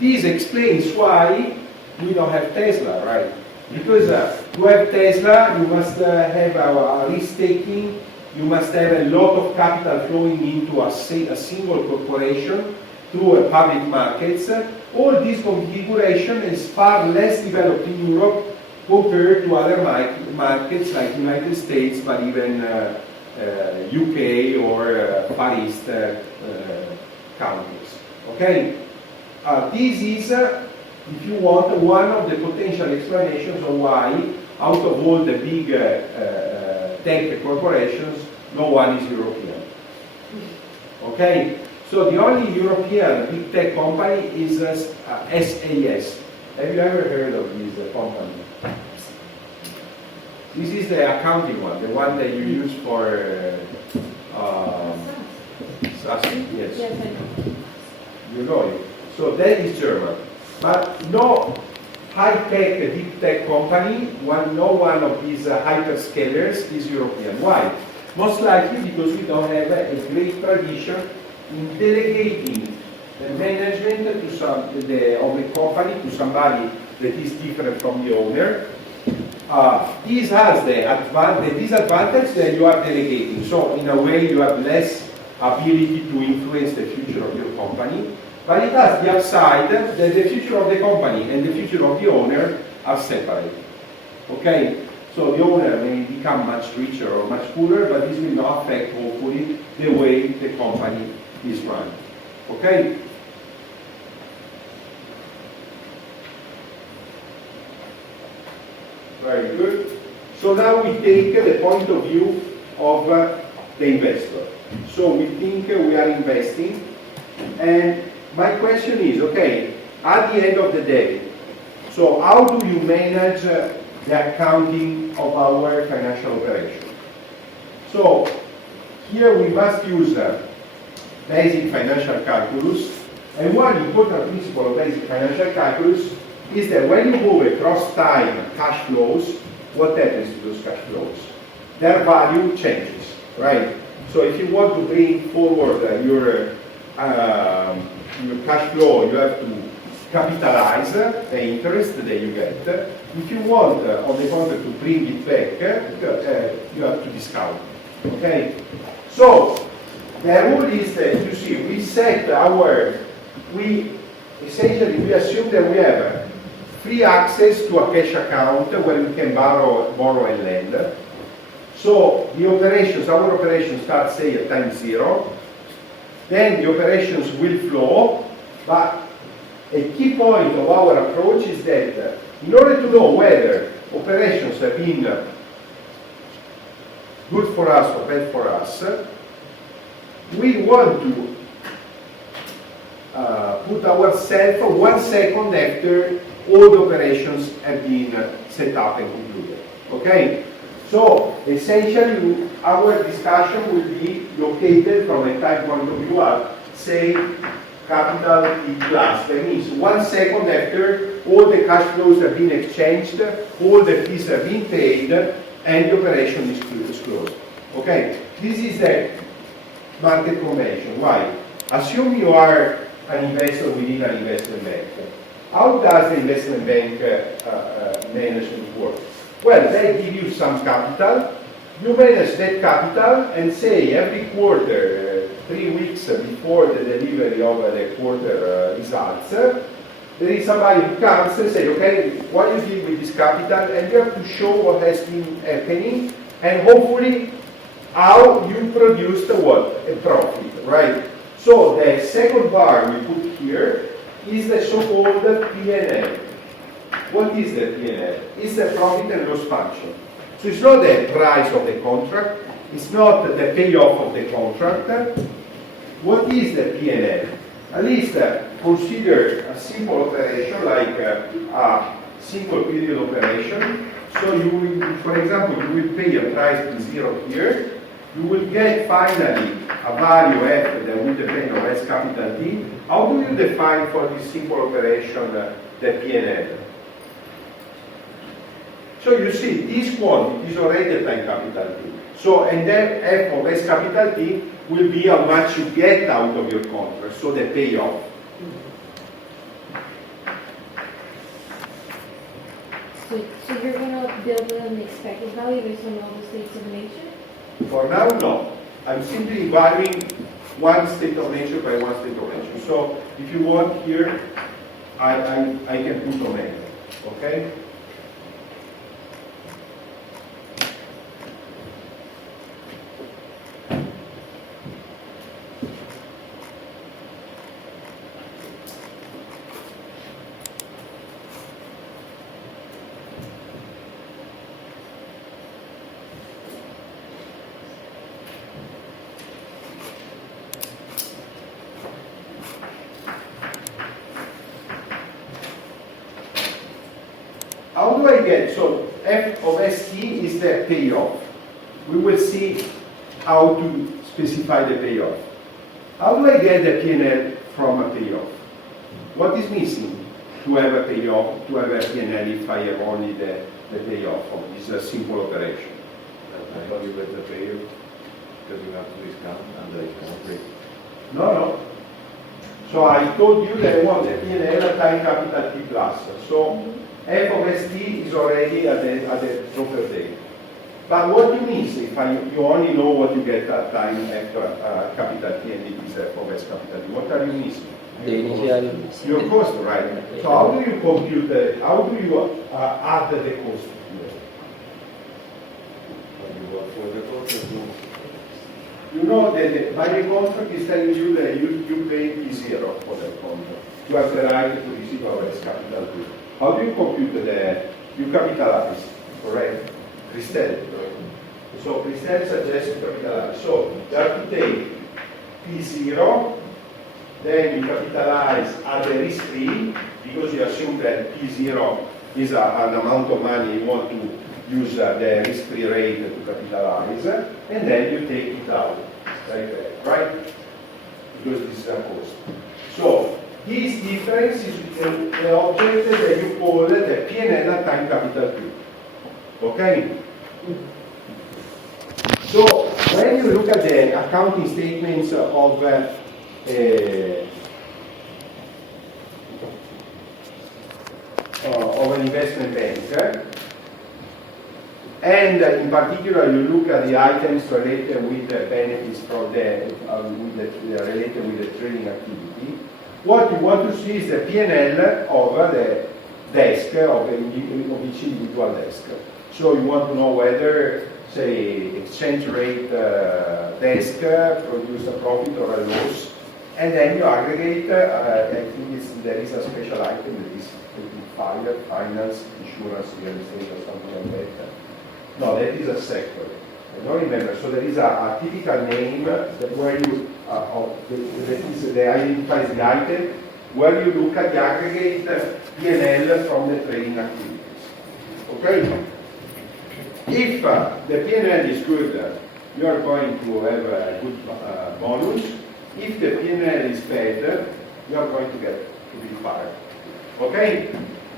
This explains why we don't have Tesla, right? Because to have Tesla, you must have a risk-taking, you must have a lot of capital flowing into a single corporation through public markets. All this configuration is far less developed in Europe compared to other markets like United States, but even UK or Far East countries. Okay? This is, if you want, one of the potential explanations of why, out of all the big tech corporations, no one is European. Okay? So the only European big tech company is SAS. Have you ever heard of this company? This is the accounting one, the one that you use for SAS. Yes. Yes, I know. You know it. So that is German. But no high-tech, deep tech company, no one of these hyperscalers is European. Why? Most likely because we don't have a great tradition in delegating the management of the company to somebody that is different from the owner. This has the disadvantage that you are delegating. So in a way you have less ability to influence the future of your company. But it has the upside that the future of the company and the future of the owner are separate. Okay? So the owner may become much richer or much poorer, but this will not affect, hopefully, the way the company is run. Okay? Very good. So now we take the point of view of the investor. So we think we are investing, and my question is, okay, at the end of the day, so how do you manage the accounting of our financial operation? So here we must use basic financial calculus, and one important principle of basic financial calculus is that when you move across time cash flows, what happens to those cash flows? Their value changes, right? So if you want to bring forward your cash flow, you have to capitalize the interest that you get. If you want, on the contrary, to bring it back, you have to discount. Okay? So the rule is that, you see, we set essentially we assume that we have free access to a cash account where we can borrow and lend. So the operations, our operations start, say, at time 0. Then the operations will flow, but a key point of our approach is that in order to know whether operations have been good for us or bad for us, we want to put ourselves 1 second after all the operations have been set up and concluded. Okay? So essentially our discussion will be located from a time point of view at, say, capital T plus. That means 1 second after all the cash flows have been exchanged, all the fees have been paid, and the operation is closed. Okay? This is the market convention. Why? Assume you are an investor within an investment bank. How does the investment bank management work? Well, they give you some capital, you manage that capital, and say every quarter, 3 weeks before the delivery of the quarter results, there is somebody who comes and say, okay, what you did with this capital, and you have to show what has been happening, and hopefully how you produced what? A profit, right? So the second bar we put here is the so-called P&L. What is the P&L? It's the profit and loss function. So it's not the price of the contract, it's not the payoff of the contract. What is the P&L? At least consider a simple operation like a simple period operation. So you will, for example, you will pay a price P0 here. You will get finally a value F that will depend on S capital T. How do you define for this simple operation the P&L? So you see, this quantity is already at time capital T. So, and then F of S capital T will be how much you get out of your contract, so the payoff. So you're going to build an expected value based on all the states of nature? For now, no. I'm simply valuing one state of nature by one state of nature. So if you want here, I can put omega, okay? How do I get, so F of ST is the payoff. We will see how to specify the payoff. How do I get the P&L from a payoff? What is missing to have a payoff, to have a P&L if I have only the payoff of this simple operation? I thought you get the payoff because you have to discount and the discount rate. No. So I told you that I want the P&L at time capital T plus. So F of ST is already at the proper date. But what you miss if you only know what you get at time F capital T and it is F of S capital T? What are you missing? The initial. Your cost, right? So how do you compute how do you add the cost here? For the contract, You know that by the contract is telling you that you pay P0 for that contract. You have the right to receive our capital good. How do you compute you capitalize, correct? Christel. So Christel suggests you capitalize. So you have to take P0, then you capitalize at the risk-free, because you assume that P0 is an amount of money you want to use the risk-free rate to capitalize, and then you take it out, like that, right? Because this is a cost. So this difference is the object that you call the P&L time capital Q. Okay? So when you look at the accounting statements of an investment bank, and in particular you look at the items related with the benefits from related with the trading activity, what you want to see is the P&L of the desk, of each individual desk. So you want to know whether, say, exchange rate desk produce a profit or a loss, and then you aggregate. I think there is a special item that is fire, finance, insurance, real estate, or something like that. No, that is a sector. I don't remember. So there is a typical name that where you that identifies the item, where you look at the aggregate P&L from the trading activities. Okay. If the P&L is good, you are going to have a good bonus. If the P&L is bad, you are going to be fired. Okay?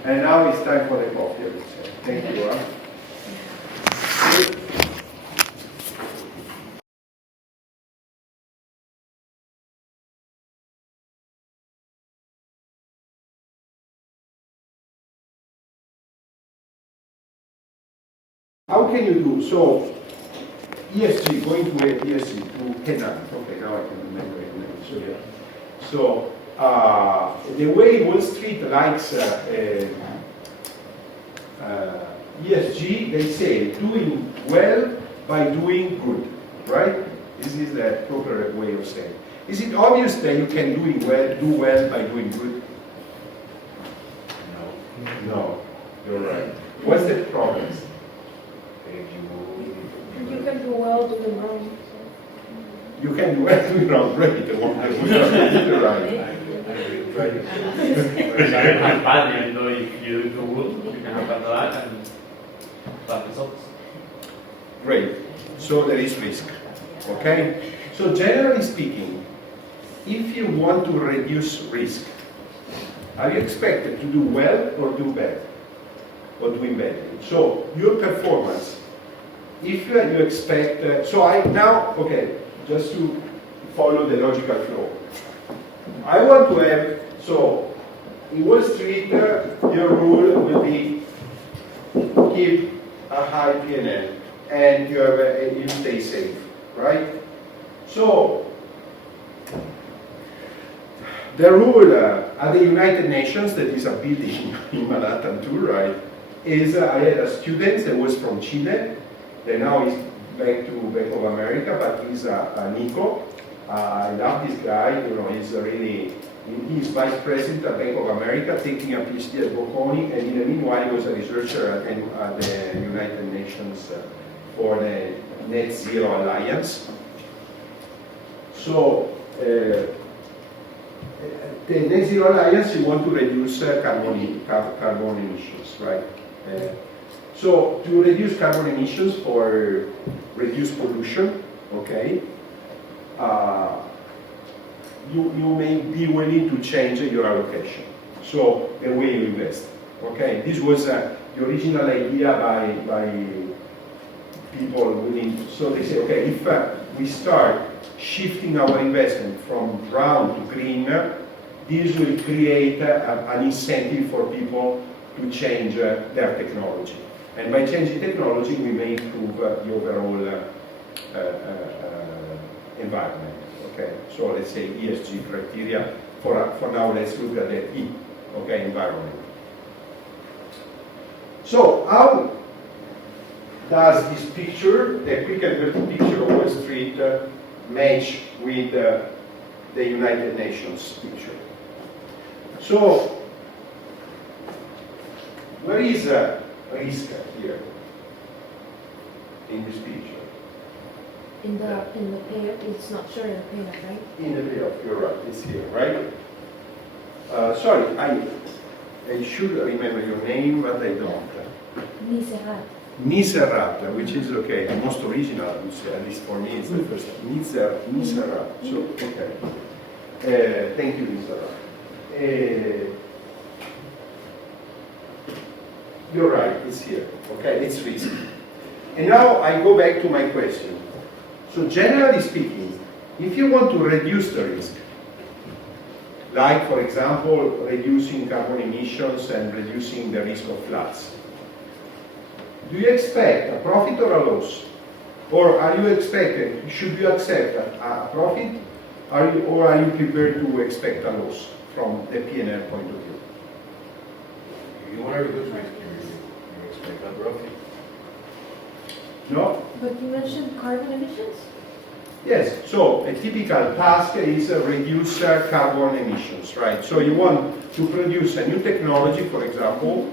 And now it's time for the coffee, I would say. Thank you. How can you do so? ESG, going to ESG, to Kenan. Okay, now I can remember it. So the way Wall Street likes ESG, they say doing well by doing good, right? This is the proper way of saying. Is it obvious that you can do well by doing good? no. No, you're right. What's the problem? You can do well doing wrong. You can do well doing wrong, right? You're right. You can have bad, even though if you do good, you can have bad and bad results. Great. So there is risk. Okay? So generally speaking, if you want to reduce risk, are you expected to do well or do bad? Or doing badly? So your performance, if you expect, just to follow the logical flow. I want to have, so in Wall Street, your rule will be keep a high P&L and you stay safe, right? So the rule at the United Nations, that is a building in Manhattan too, right, is I had a student that was from Chile, and now he's back to Bank of America, but he's Nico. I love this guy, he's vice president at Bank of America, taking a PhD at Bocconi, and in the meanwhile he was a researcher at the United Nations for the Net Zero Alliance. So, the Net Zero Alliance, you want to reduce carbon emissions, right? So to reduce carbon emissions for reduce pollution, okay, you may be willing to change your allocation. So the way you invest, okay. This was the original idea by people willing. So they say, okay, if we start shifting our investment from brown to green, this will create an incentive for people to change their technology. And by changing technology, we may improve the overall environment. Okay, so let's say ESG criteria For now, let's look at the E, okay, environment. So how does this picture, the quick and dirty picture of Wall Street, match with the United Nations picture? So, where is risk here in this picture? In the payoff, it's not sure in the payoff, right? In the payoff, you're right, it's here, right? Sorry, I should remember your name, but I don't. Miserat. Niserat, which is okay, the most original, I would say, at least for me, it's the first. Niserat. So, okay. Thank you, Niserat. You're right, it's here. Okay, it's risk. And now I go back to my question. So generally speaking, if you want to reduce the risk, like for example, reducing carbon emissions and reducing the risk of floods, do you expect a profit or a loss? Or are you expecting, should you accept a profit, or are you prepared to expect a loss from the P&L point of view? You want to reduce risk, you expect a profit. No? But you mentioned carbon emissions? Yes, so a typical task is reduce carbon emissions, right? So you want to produce a new technology, for example,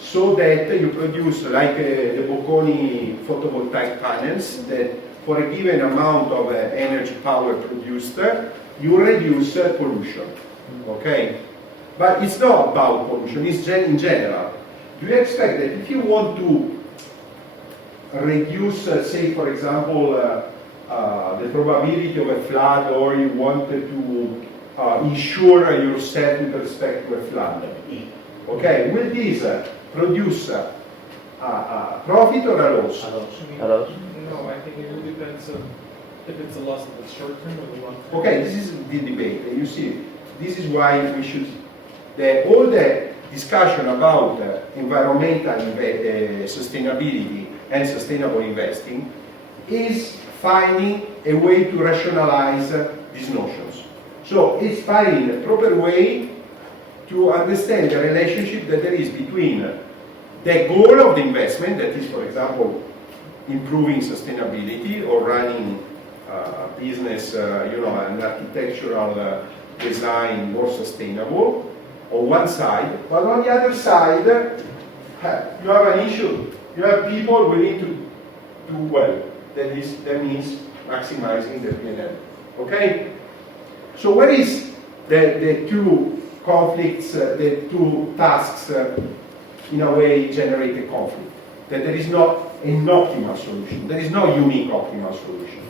so that you produce like the Bocconi photovoltaic panels that for a given amount of energy power produced, you reduce pollution, okay? But it's not about pollution, it's in general. Do you expect that if you want to reduce, say for example, the probability of a flood, or you wanted to insure yourself with respect to a flood, okay, will this produce a profit or a loss? Hello? No, I think it will depend on if it's a loss in the short term or the long term. Okay, this is the debate. You see, this is why we should, all the discussion about environmental sustainability and sustainable investing is finding a way to rationalize these notions. So it's finding a proper way to understand the relationship that there is between the goal of the investment, that is, for example, improving sustainability or running business, an architectural design more sustainable, on one side, but on the other side, you have an issue. You have people willing to do well. That means maximizing the P&L. Okay? So what is the two conflicts, the two tasks in a way generate a conflict? That there is not an optimal solution. There is no unique optimal solution.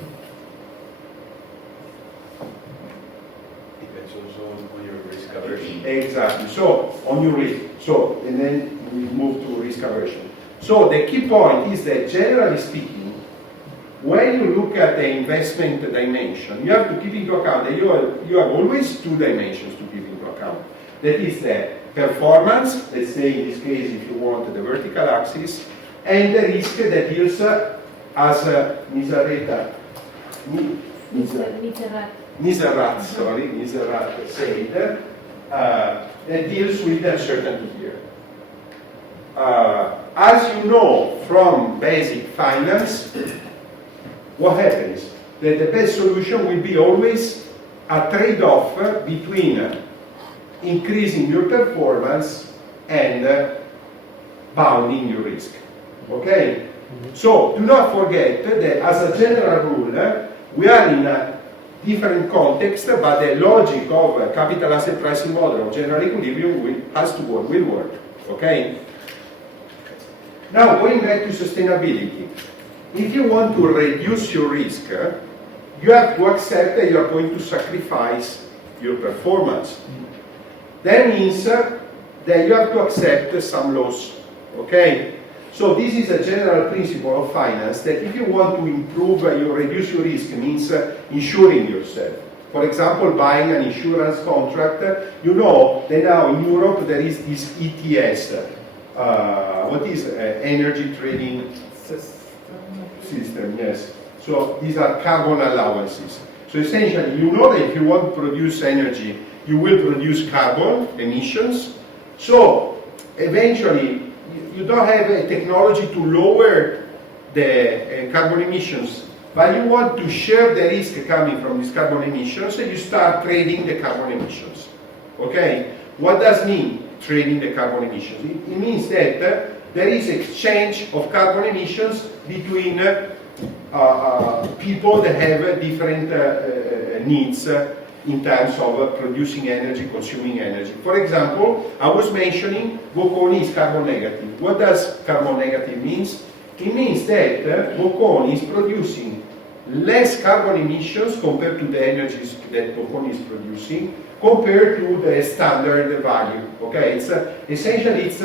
Depends also on your risk aversion. Exactly. So on your risk. So and then we move to risk aversion. So the key point is that generally speaking, when you look at the investment dimension, you have to keep into account that you have always two dimensions to keep into account. That is the performance, let's say in this case if you want the vertical axis, and the risk that deals as Niserat said, that deals with the uncertainty here. As you know from basic finance, what happens? That the best solution will be always a trade-off between increasing your performance and bounding your risk. Okay? So do not forget that as a general rule, we are in a different context, but the logic of a capital asset pricing model of general equilibrium will work. Okay? Now, going back to sustainability. If you want to reduce your risk, you have to accept that you are going to sacrifice your performance. That means that you have to accept some loss. Okay? So this is a general principle of finance, that if you want to improve, reduce your risk, means insuring yourself. For example, buying an insurance contract. You know that now in Europe there is this ETS. What is energy trading system? Yes. So these are carbon allowances. So essentially, you know that if you want to produce energy you will produce carbon emissions. So eventually, you don't have a technology to lower the carbon emissions, but you want to share the risk coming from these carbon emissions, and you start trading the carbon emissions. Okay? What does mean trading the carbon emissions? It means that there is exchange of carbon emissions between people that have different needs in terms of producing energy, consuming energy. For example, I was mentioning Bocconi is carbon negative. What does carbon negative means? It means that Bocconi is producing less carbon emissions compared to the energies that Bocconi is producing, compared to the standard value. Okay, it's essentially it's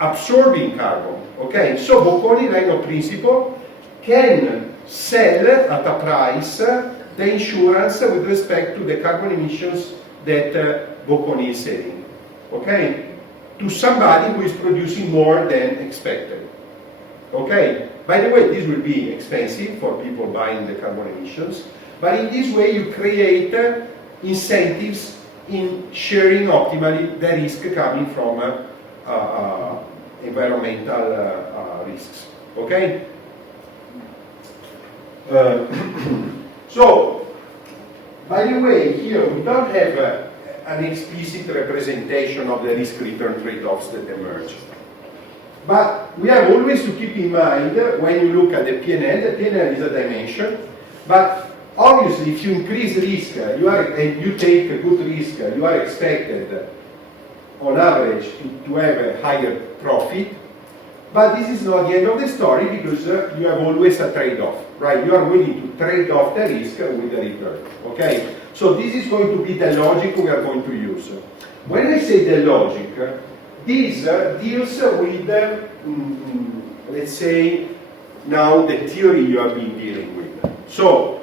absorbing carbon. Okay, so Bocconi line of principle can sell at a price the insurance with respect to the carbon emissions that Bocconi is selling. Okay, to somebody who is producing more than expected. Okay, by the way, this will be expensive for people buying the carbon emissions, but in this way you create incentives in sharing optimally the risk coming from environmental risks. Okay? So, by the way, here we don't have an explicit representation of the risk-return trade-offs that emerge. But we have always to keep in mind, when you look at the P&L, the P&L is a dimension, but obviously if you increase risk, and you take a good risk, you are expected, on average, to have a higher profit. But this is not the end of the story, because you have always a trade-off, right? You are willing to trade off the risk with the return, okay? So this is going to be the logic we are going to use. When I say the logic, this deals with, let's say, now the theory you have been dealing with. So,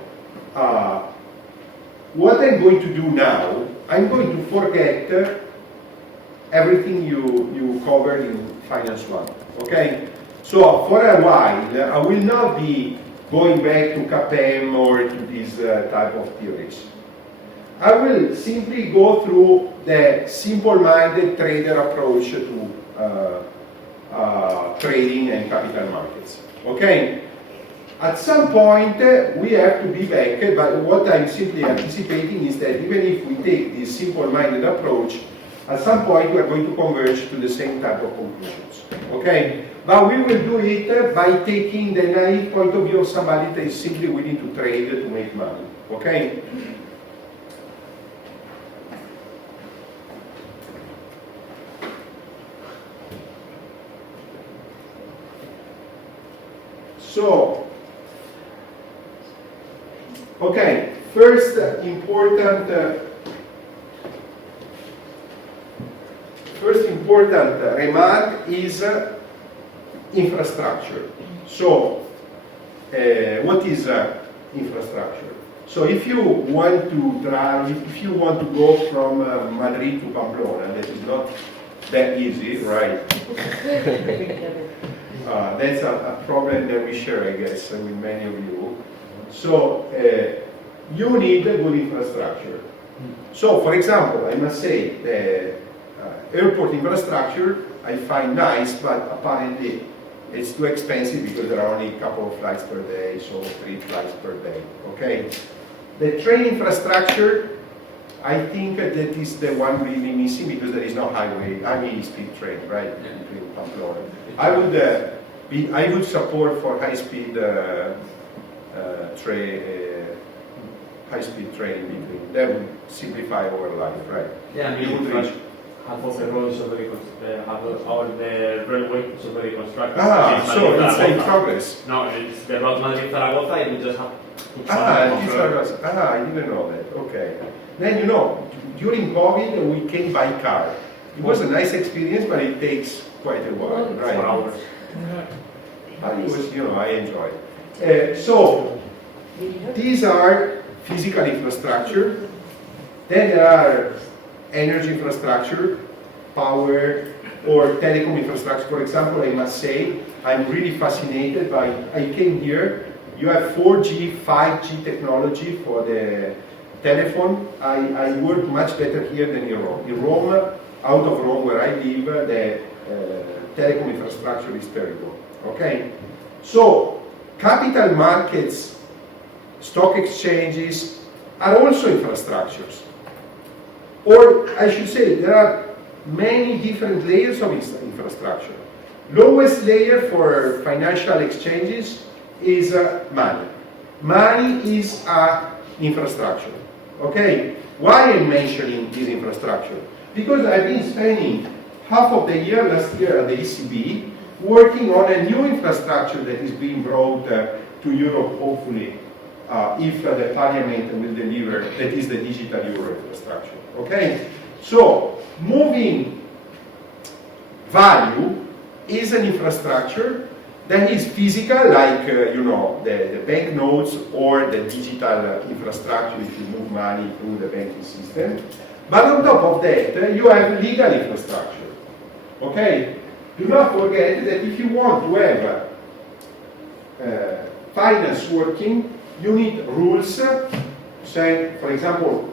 what I'm going to do now, I'm going to forget everything you covered in Finance 1, okay? So, for a while, I will not be going back to CAPM or to these type of theories. I will simply go through the simple-minded trader approach to trading and capital markets. Okay? At some point, we have to be back, but what I'm simply anticipating is that even if we take this simple-minded approach, at some point we are going to converge to the same type of conclusions. Okay? But we will do it by taking the naive point of view of somebody that is simply willing to trade to make money. Okay? So, okay, first important remark is infrastructure. So, what is infrastructure? So, if you want to drive, if you want to go from Madrid to Pamplona, that is not that easy, right? That's a problem that we share, I guess, with many of you. So, you need a good infrastructure. So, for example, I must say, the airport infrastructure I find nice, but apparently it's too expensive because there are only a couple of flights per day, so 3 flights per day, okay? The train infrastructure, I think that is the one really missing because there is no high-speed train, right, between Pamplona. I would support for high-speed high-speed train in between. That would simplify our life, right? Yeah, we would reach. Half of the roads already all the railway is already constructed. So it's in progress. No, it's the route Madrid-Zaragoza. It will just have. I didn't know that. Okay. Then during COVID we came by car. It was a nice experience, but it takes quite a while, right? 4 hours. But it was, I enjoyed. So these are physical infrastructure. Then there are energy infrastructure, power, or telecom infrastructure. For example, I must say, I'm really fascinated by, I came here, you have 4G, 5G technology for the telephone, I work much better here than in Rome. In Rome, out of Rome where I live, the telecom infrastructure is terrible. Okay? So, capital markets, stock exchanges are also infrastructures. Or I should say, there are many different layers of infrastructure. Lowest layer for financial exchanges is money. Money is infrastructure. Okay? Why I'm mentioning this infrastructure? Because I've been spending half of the year last year at the ECB working on a new infrastructure that is being brought to Europe, hopefully, if the Parliament will deliver, that is the digital euro infrastructure. Okay? So, moving value is an infrastructure that is physical, like the banknotes or the digital infrastructure if you move money through the banking system. But on top of that, you have legal infrastructure. Okay? Do not forget that if you want to have finance working, you need rules, say, for example,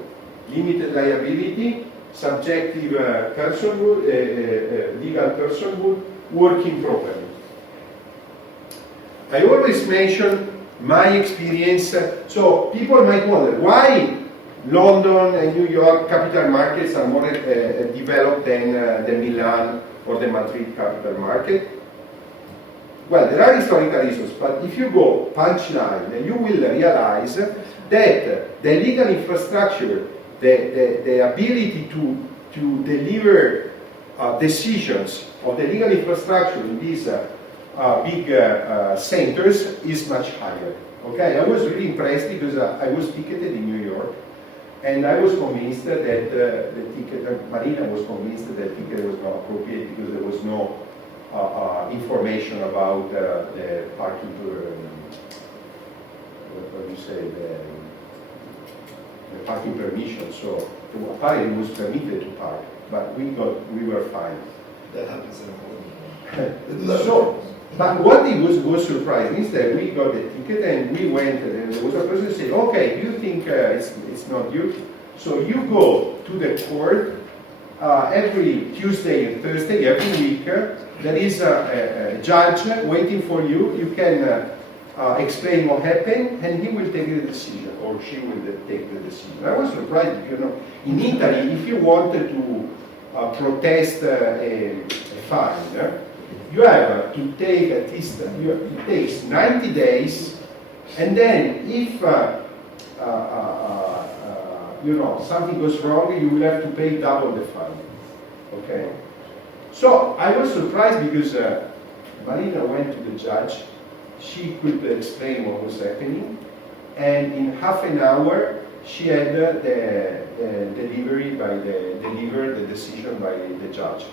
limited liability, subjective personhood, legal personhood, working properly. I always mention my experience, so people might wonder why London and New York capital markets are more developed than the Milan or the Madrid capital market. Well, there are historical reasons, but if you go punchline, you will realize that the legal infrastructure, the ability to deliver decisions of the legal infrastructure in these big centers is much higher. Okay, I was really impressed because I was ticketed in New York, and I was convinced that the ticket, Marina was convinced that the ticket was not appropriate because there was no information about the parking, what do you say, the parking permission. So apparently it was permitted to park, but we were fine. That happens in a So, but what it was surprising is that we got the ticket and we went, and there was a person saying, okay, you think it's not you? So you go to the court every Tuesday and Thursday, every week, there is a judge waiting for you. You can explain what happened and he will take the decision, or she will take the decision. I was surprised, in Italy, if you wanted to protest a fine, you have to take at least, it takes 90 days, and then if something goes wrong, you will have to pay double the fine. Okay? So I was surprised because Marina went to the judge, she could explain what was happening, and in half an hour she had the decision by the judge.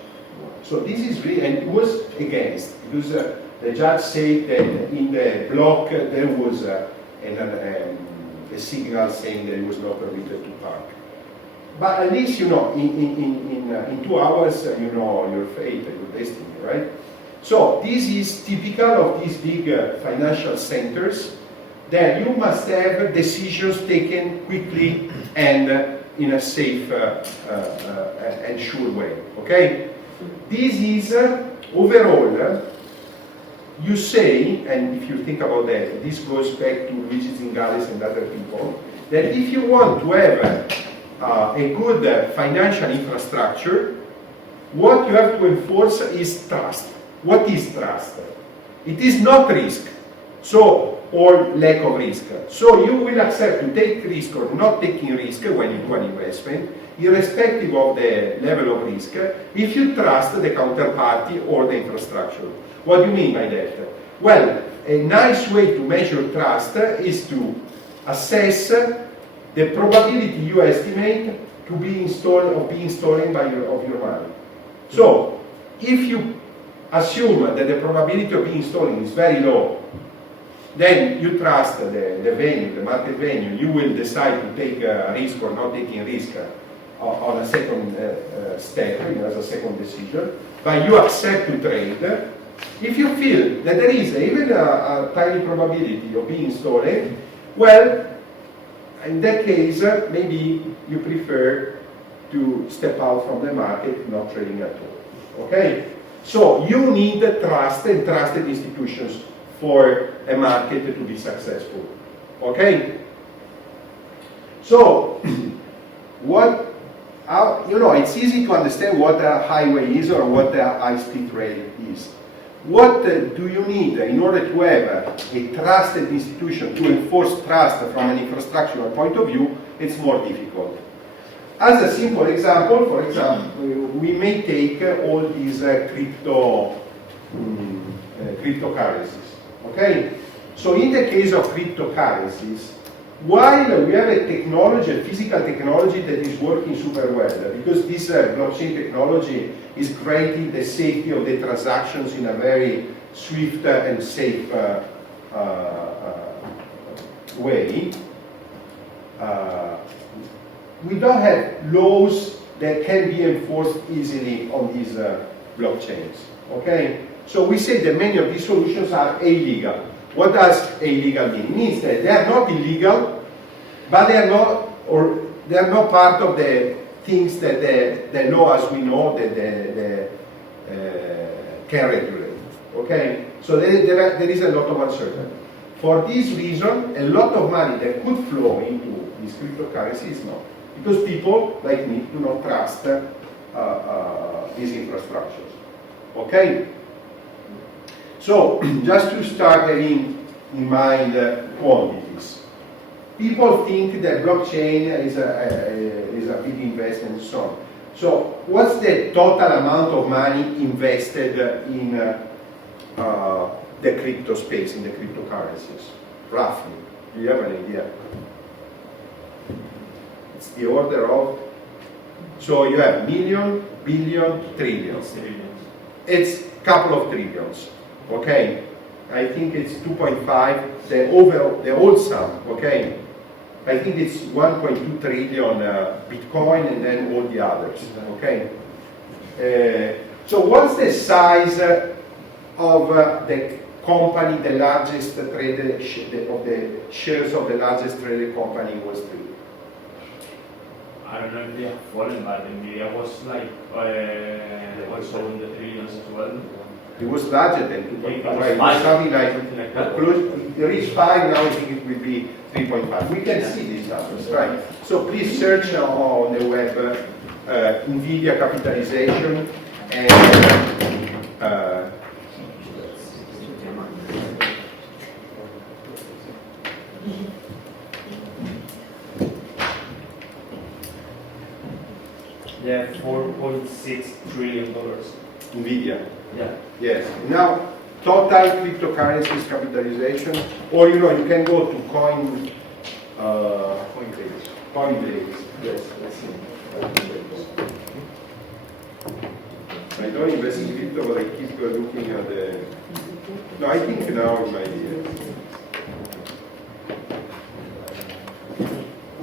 So this is really, and it was against, because the judge said that in the block there was a signal saying that it was not permitted to park. But at least, in 2 hours, you know your fate, your destiny, right? So this is typical of these big financial centers, that you must have decisions taken quickly and in a safe and sure way, okay? This is overall, you say, and if you think about that, this goes back to Luigi Zingales and other people, that if you want to have a good financial infrastructure, what you have to enforce is trust. What is trust? It is not risk, or lack of risk. So you will accept to take risk or not taking risk when you do an investment, irrespective of the level of risk, if you trust the counterparty or the infrastructure. What do you mean by that? Well, a nice way to measure trust is to assess the probability you estimate to be installed or being stolen of your money. So, if you assume that the probability of being stolen is very low, then you trust the venue, the market venue. You will decide to take a risk or not taking risk on a second step, as a second decision, but you accept to trade. If you feel that there is even a tiny probability of being stolen, well, in that case, maybe you prefer to step out from the market, not trading at all. Okay? So you need trust and trusted institutions for a market to be successful. Okay? So, it's easy to understand what a highway is or what a high-speed rail is. What do you need in order to have a trusted institution to enforce trust from an infrastructural point of view? It's more difficult. As a simple example, for example, we may take all these cryptocurrencies. Okay? So in the case of cryptocurrencies, while we have a technology, a physical technology that is working super well, because this blockchain technology is creating the safety of the transactions in a very swift and safe way, we don't have laws that can be enforced easily on these blockchains. Okay? So we say that many of these solutions are illegal. What does illegal mean? It means that they are not illegal, but they are not part of the things that the law, as we know, that can regulate. Okay, so there is a lot of uncertainty. For this reason, a lot of money that could flow into these cryptocurrencies is not, because people like me do not trust these infrastructures. Okay. So, just to start having in mind quantities. People think that blockchain is a big investment and so on. So, what's the total amount of money invested in the crypto space, in the cryptocurrencies? Roughly, do you have an idea? It's the order of, so you have million, billion, trillions. It's a couple of trillions. Okay, I think it's 2.5, the whole sum, okay? I think it's 1.2 trillion Bitcoin and then all the others, okay? So what's the size of the company, the largest traded, of the shares of the largest traded company in Wall Street? I don't know if they have fallen, but Nvidia was like also in the trillions as well. It was larger than 2.5, right? It was something like that. Close, it reached 5, now I think it will be 3.5. We can see these numbers, right? So please search on the web NVIDIA capitalization and Yeah, $4.6 trillion. NVIDIA. Yeah. Yes. Now, total cryptocurrencies capitalization, or you can go to Coinbase. Yes, let's see. I don't invest in crypto, but I keep looking at the. No, I think now it might be.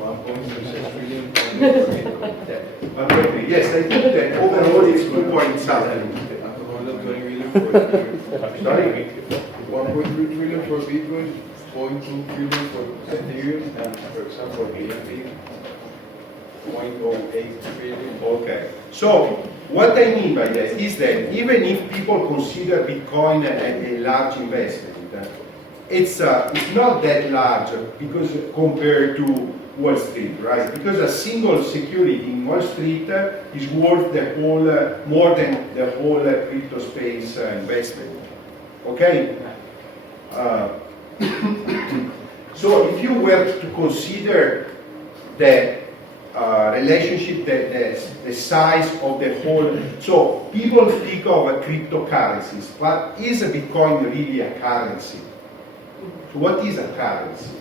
1.6 trillion. Yes, I think that overall it's 2 point something. Sorry? 1.3 trillion for Bitcoin, 0.2 trillion for Ethereum, and for example, BNB, 0.08 trillion. Okay. So, what I mean by that is that even if people consider Bitcoin a large investment, it's not that large because compared to Wall Street, right? Because a single security in Wall Street is worth the whole, more than the whole crypto space investment. Okay? So if you were to consider the relationship, the size of the whole, so people speak of cryptocurrencies, but is a Bitcoin really a currency? So what is a currency?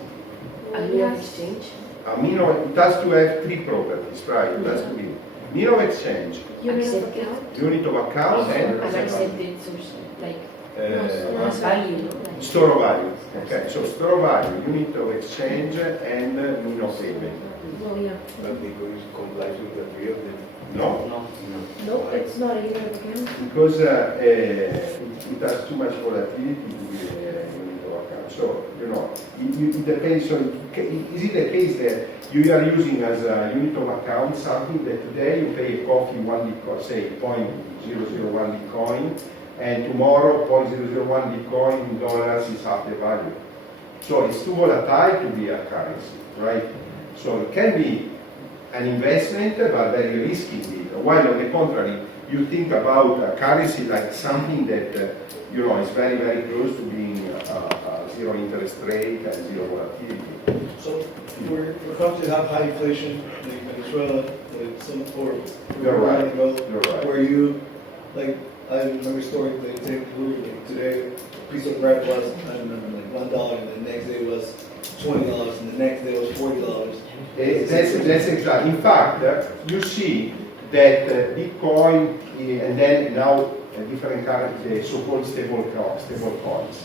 A new exchange. It has to have 3 properties, right? It has to be mean of exchange, Unit of account? unit of account, and An accepted source, like uh, value, no? Like store of value. Okay, so store of value, unit of exchange, and mean of payment. Well, yeah. But because it complies with the real thing. No, No. No, it's not a unit of account. because it has too much volatility to be a unit of account. So, you know, it depends on, is it the case that you are using as a unit of account something that today you pay a coffee 1 Bitcoin, say 0.001 Bitcoin, and tomorrow 0.001 Bitcoin in dollars is half the value. So it's too volatile to be a currency, right? So it can be an investment, but very risky indeed. While on the contrary, you think about a currency like something that you know is very, very close to being zero interest rate and zero volatility. So we're countries have high inflation, like Venezuela, like Singapore, You're right. ago, You're right. where you, like, I remember a story they take like today, a piece of bread was, I don't remember, like $1, and the next day was $20, and the next day was $40. That's exactly. In fact, you see that Bitcoin and then now different currencies, so-called stable coins,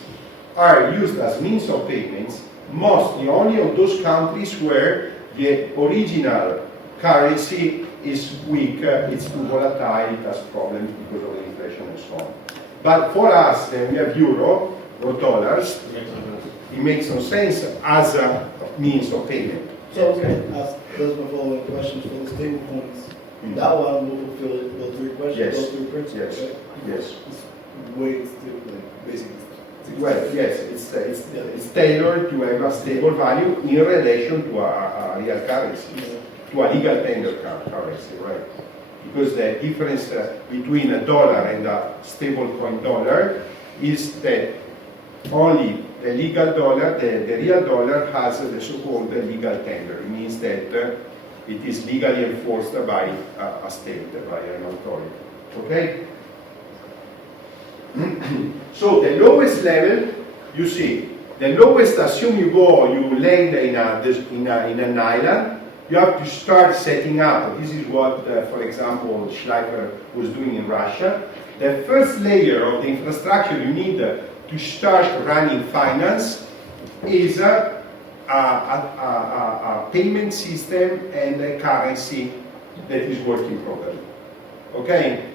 are used as means of payments mostly only on those countries where the original currency is weak, it's too volatile, it has problems because of the inflation and so on. But for us, then we have euro or dollars, it makes no sense as a means of payment. So I was going to ask, those are my following questions for the stable coins. That one will fulfill those three questions, Yes. those three principles, Yes. right? Yes. It's ways to, like, basically. Well, yes, it's tailored to have a stable value in relation to a real currency, to a legal tender currency, right? Because the difference between a dollar and a stable coin dollar is that only the legal dollar, the real dollar has the so-called legal tender. It means that it is legally enforced by a state, by an authority. Okay? So the lowest level, you see, the lowest, assume you land in an island, you have to start setting up. This is what, for example, Schleifer was doing in Russia. The first layer of the infrastructure you need to start running finance is a payment system and a currency that is working properly. Okay?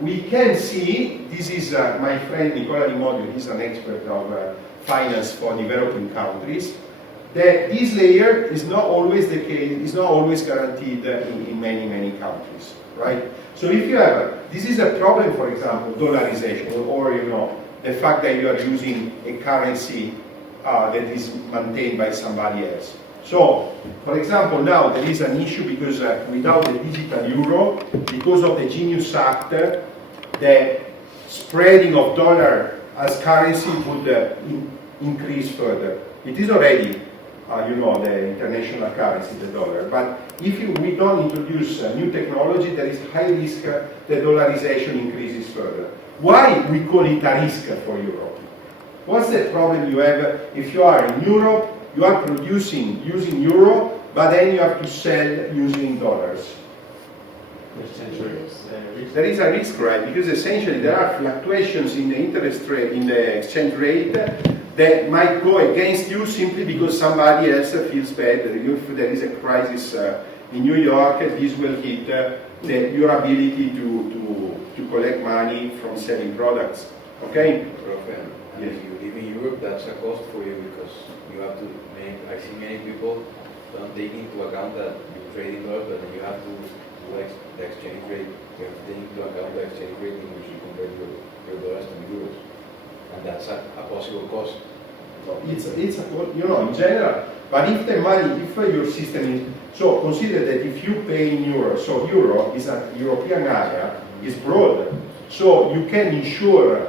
We can see, this is my friend Nicola Limodio, he's an expert of finance for developing countries, that this layer is not always the case, is not always guaranteed in many, many countries, right? So if you have, this is a problem, for example, dollarization, or you know, the fact that you are using a currency that is maintained by somebody else. So, for example, now there is an issue because without the digital euro, because of the Genius Act, the spreading of dollar as currency would increase further. It is already, you know, the international currency, the dollar. But if we don't introduce new technology, there is high risk that dollarization increases further. Why we call it a risk for Europe? What's the problem you have if you are in Europe? You are producing using euro, but then you have to sell using dollars. There is a risk, right? Because essentially there are fluctuations in the interest rate, in the exchange rate, that might go against you simply because somebody else feels bad. If there is a crisis in New York, this will hit your ability to collect money from selling products. Okay? Yes. If you live in Europe, that's a cost for you because you have to make, I see many people don't take into account that you trade in dollars, but then you have to do the exchange rate. You have to take into account the exchange rate in which you convert your dollars to euros. And that's a possible cost. It's you know, in general, but if the money, if your system is, so consider that if you pay in euro, so euro is a European area, is broad, so you can insure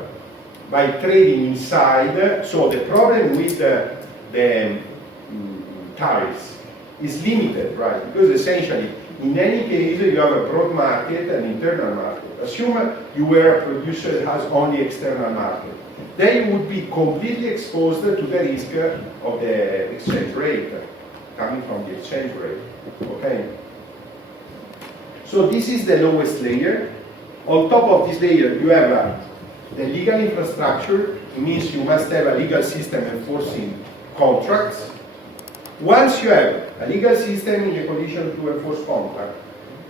by trading inside, so the problem with the tariffs is limited, right? Because essentially, in any case, you have a broad market and internal market. Assume you were a producer that has only external market. Then you would be completely exposed to the risk of the exchange rate, coming from the exchange rate, okay? So this is the lowest layer. On top of this layer, you have the legal infrastructure. It means you must have a legal system enforcing contracts. Once you have a legal system in the condition to enforce contract,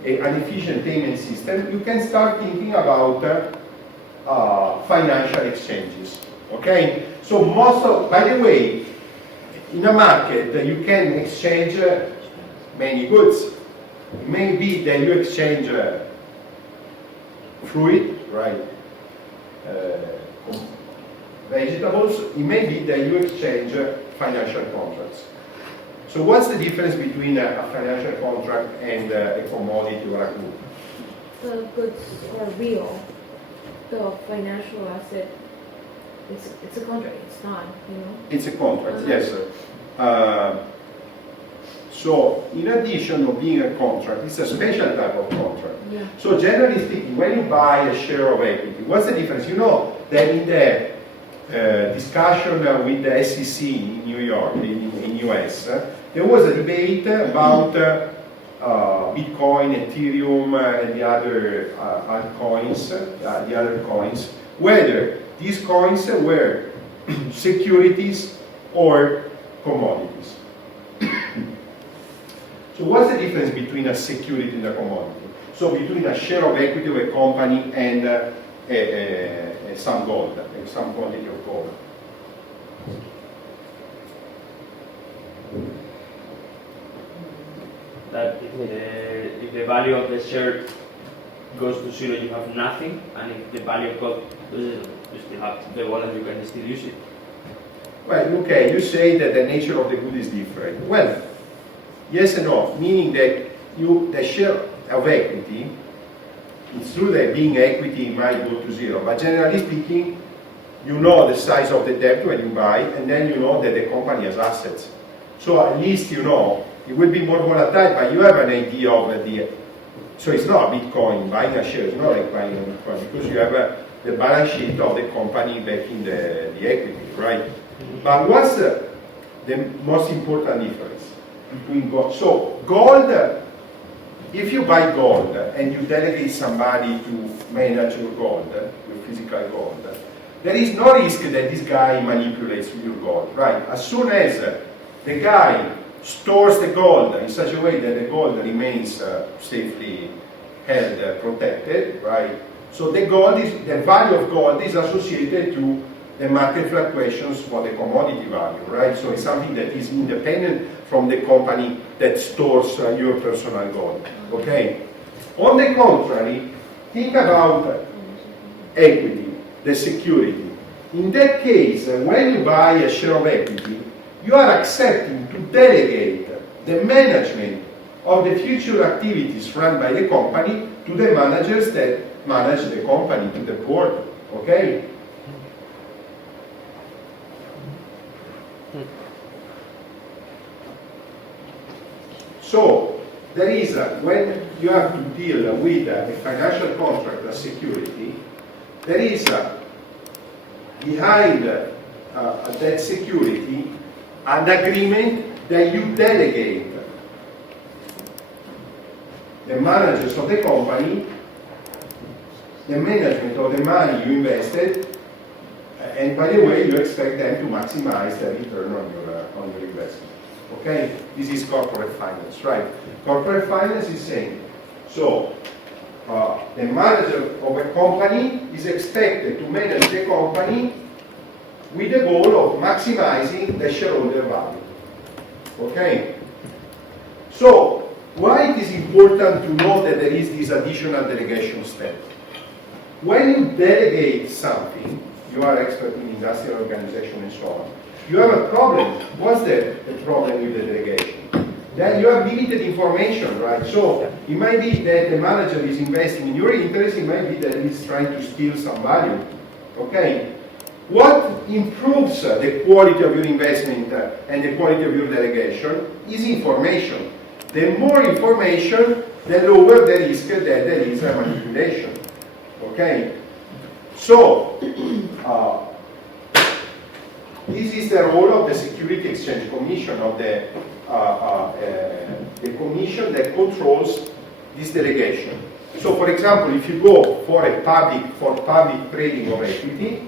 an efficient payment system, you can start thinking about financial exchanges. Okay? So by the way, in a market you can exchange many goods. It may be that you exchange fruit, right? Vegetables. It may be that you exchange financial contracts. So what's the difference between a financial contract and a commodity or a good? The goods are real. The financial asset, it's a contract, it's not, you know? It's a contract, yes. So in addition of being a contract, it's a special type of contract. Yeah. So generally speaking, when you buy a share of equity, what's the difference? You know that in the discussion with the SEC in New York, in US, there was a debate about Bitcoin, Ethereum, and the other altcoins, the other coins, whether these coins were securities or commodities. So what's the difference between a security and a commodity? So between a share of equity of a company and some gold, some quantity of gold. That if the value of the share goes to zero, you have nothing, and if the value of gold, you still have the wallet, you can still use it. Well, okay, you say that the nature of the good is different. Well, yes and no, meaning that the share of equity, it's true that being equity might go to zero, but generally speaking, you know the size of the debt when you buy, and then you know that the company has assets. So at least you know, it will be more volatile, but you have an idea of the. So it's not a Bitcoin, buying a share, it's not like buying a Bitcoin, because you have the balance sheet of the company backing the equity, right? But what's the most important difference between gold? So gold, if you buy gold and you delegate somebody to manage your gold, your physical gold, there is no risk that this guy manipulates your gold, right? As soon as the guy stores the gold in such a way that the gold remains safely held, protected, right? So the value of gold is associated to the market fluctuations for the commodity value, right? So it's something that is independent from the company that stores your personal gold, okay? On the contrary, think about equity, the security. In that case, when you buy a share of equity, you are accepting to delegate the management of the future activities run by the company to the managers that manage the company, to the board, okay? So, there is, when you have to deal with a financial contract, a security, there is behind that security an agreement that you delegate the managers of the company, the management of the money you invested, and by the way, you expect them to maximize the return on your investment. Okay? This is corporate finance, right? Corporate finance is saying, so the manager of a company is expected to manage the company with the goal of maximizing the shareholder value. Okay? So, why it is important to know that there is this additional delegation step? When you delegate something, you are expert in industrial organization and so on, you have a problem. What's the problem with the delegation? Then you have limited information, right? So it might be that the manager is investing in your interest, it might be that he's trying to steal some value. Okay? What improves the quality of your investment and the quality of your delegation is information. The more information, the lower the risk that there is a manipulation. Okay? So, this is the role of the Security Exchange Commission, of the commission that controls this delegation. So, for example, if you go for public trading of equity,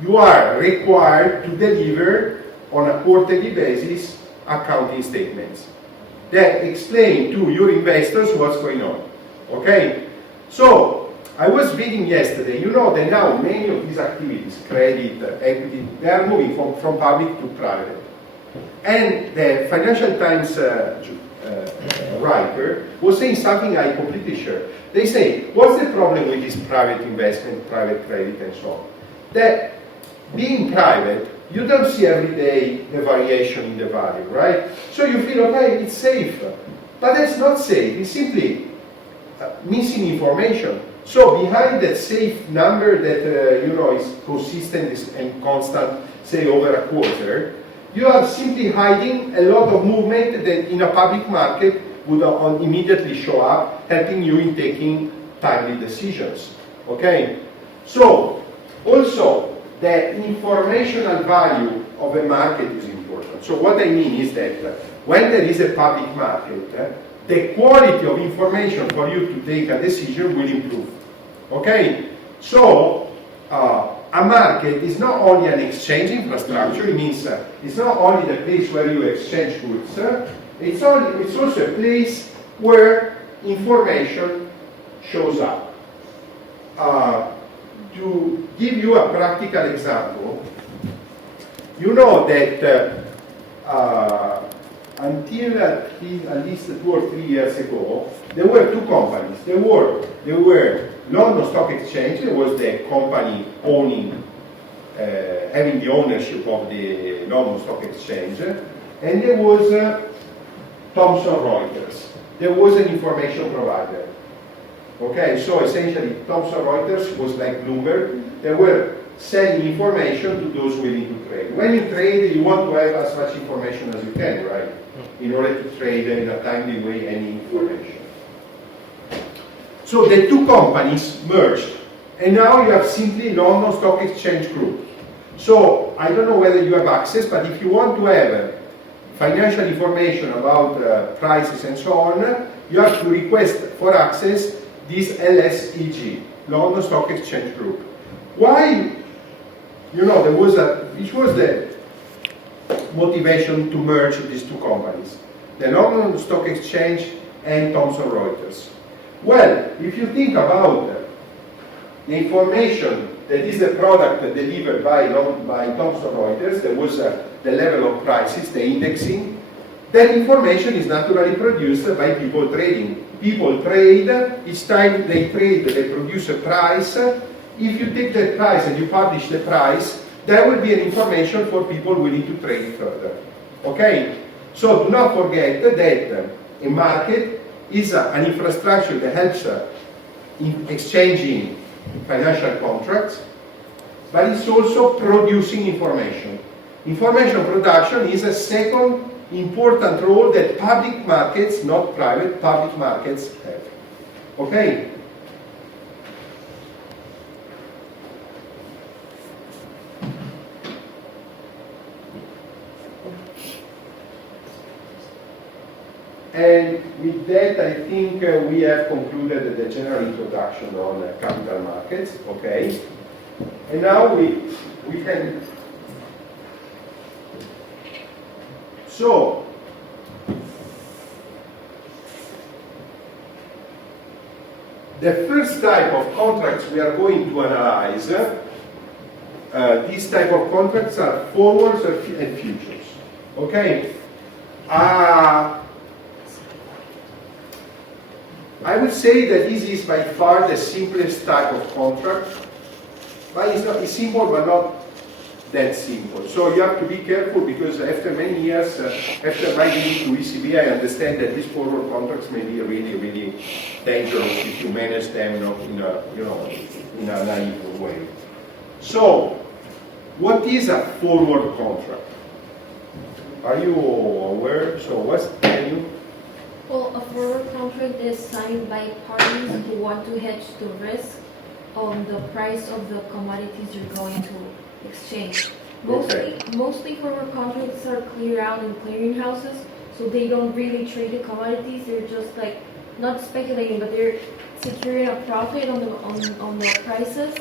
you are required to deliver on a quarterly basis accounting statements that explain to your investors what's going on. Okay? So, I was reading yesterday, you know that now many of these activities, credit, equity, they are moving from public to private. And the Financial Times writer was saying something I completely share. They say, what's the problem with this private investment, private credit, and so on? That being private, you don't see every day the variation in the value, right? So you feel, okay, it's safe. But that's not safe, it's simply missing information. So behind that safe number that is consistent and constant, say over a quarter, you are simply hiding a lot of movement that in a public market would immediately show up, helping you in taking timely decisions. Okay? So, also, the informational value of a market is important. So what I mean is that when there is a public market, the quality of information for you to take a decision will improve. Okay? So, a market is not only an exchange infrastructure, it means it's not only the place where you exchange goods, it's also a place where information shows up. To give you a practical example, you know that until at least 2 or 3 years ago, there were two companies. There were London Stock Exchange, there was the company owning, having the ownership of the London Stock Exchange, and there was Thomson Reuters. There was an information provider. Okay, so essentially Thomson Reuters was like Bloomberg. They were selling information to those willing to trade. When you trade, you want to have as much information as you can, right? In order to trade in a timely way any information. So the two companies merged, and now you have simply London Stock Exchange Group. So I don't know whether you have access, but if you want to have financial information about prices and so on, you have to request for access this LSEG, London Stock Exchange Group. Why? Which was the motivation to merge these two companies, the London Stock Exchange and Thomson Reuters. Well, if you think about the information that is the product delivered by Thomson Reuters, there was the level of prices, the indexing, that information is naturally produced by people trading. People trade, each time they trade, they produce a price. If you take that price and you publish the price, there will be an information for people willing to trade further. Okay? So do not forget that a market is an infrastructure that helps in exchanging financial contracts, but it's also producing information. Information production is a second important role that public markets, not private, public markets have. Okay? And with that, I think we have concluded the general introduction on capital markets. Okay? And now we can. So, the first type of contracts we are going to analyze, these type of contracts are forwards and futures. Okay? I would say that this is by far the simplest type of contract, but it's simple but not that simple. So you have to be careful because after many years, after writing to ECB, I understand that these forward contracts may be really, really dangerous if you manage them in a naive way. So, what is a forward contract? Are you aware? So, can you? Well, a forward contract is signed by parties who want to hedge the risk on the price of the commodities you're going to exchange. Mostly forward contracts are cleared out in clearinghouses, so they don't really trade the commodities. They're just like not speculating, but they're securing a profit on the prices.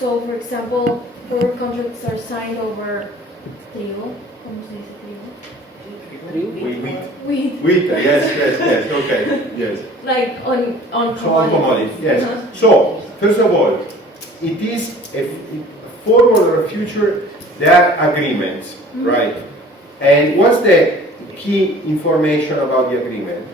So, for example, forward contracts are signed over trigo. ¿Cómo se dice trigo? agree With, yes, okay, yes. like on So on commodity, commodities. yes. Uh-huh. So, first of all, it is a forward or a future, there are agreements, right? And what's the key information about the agreement?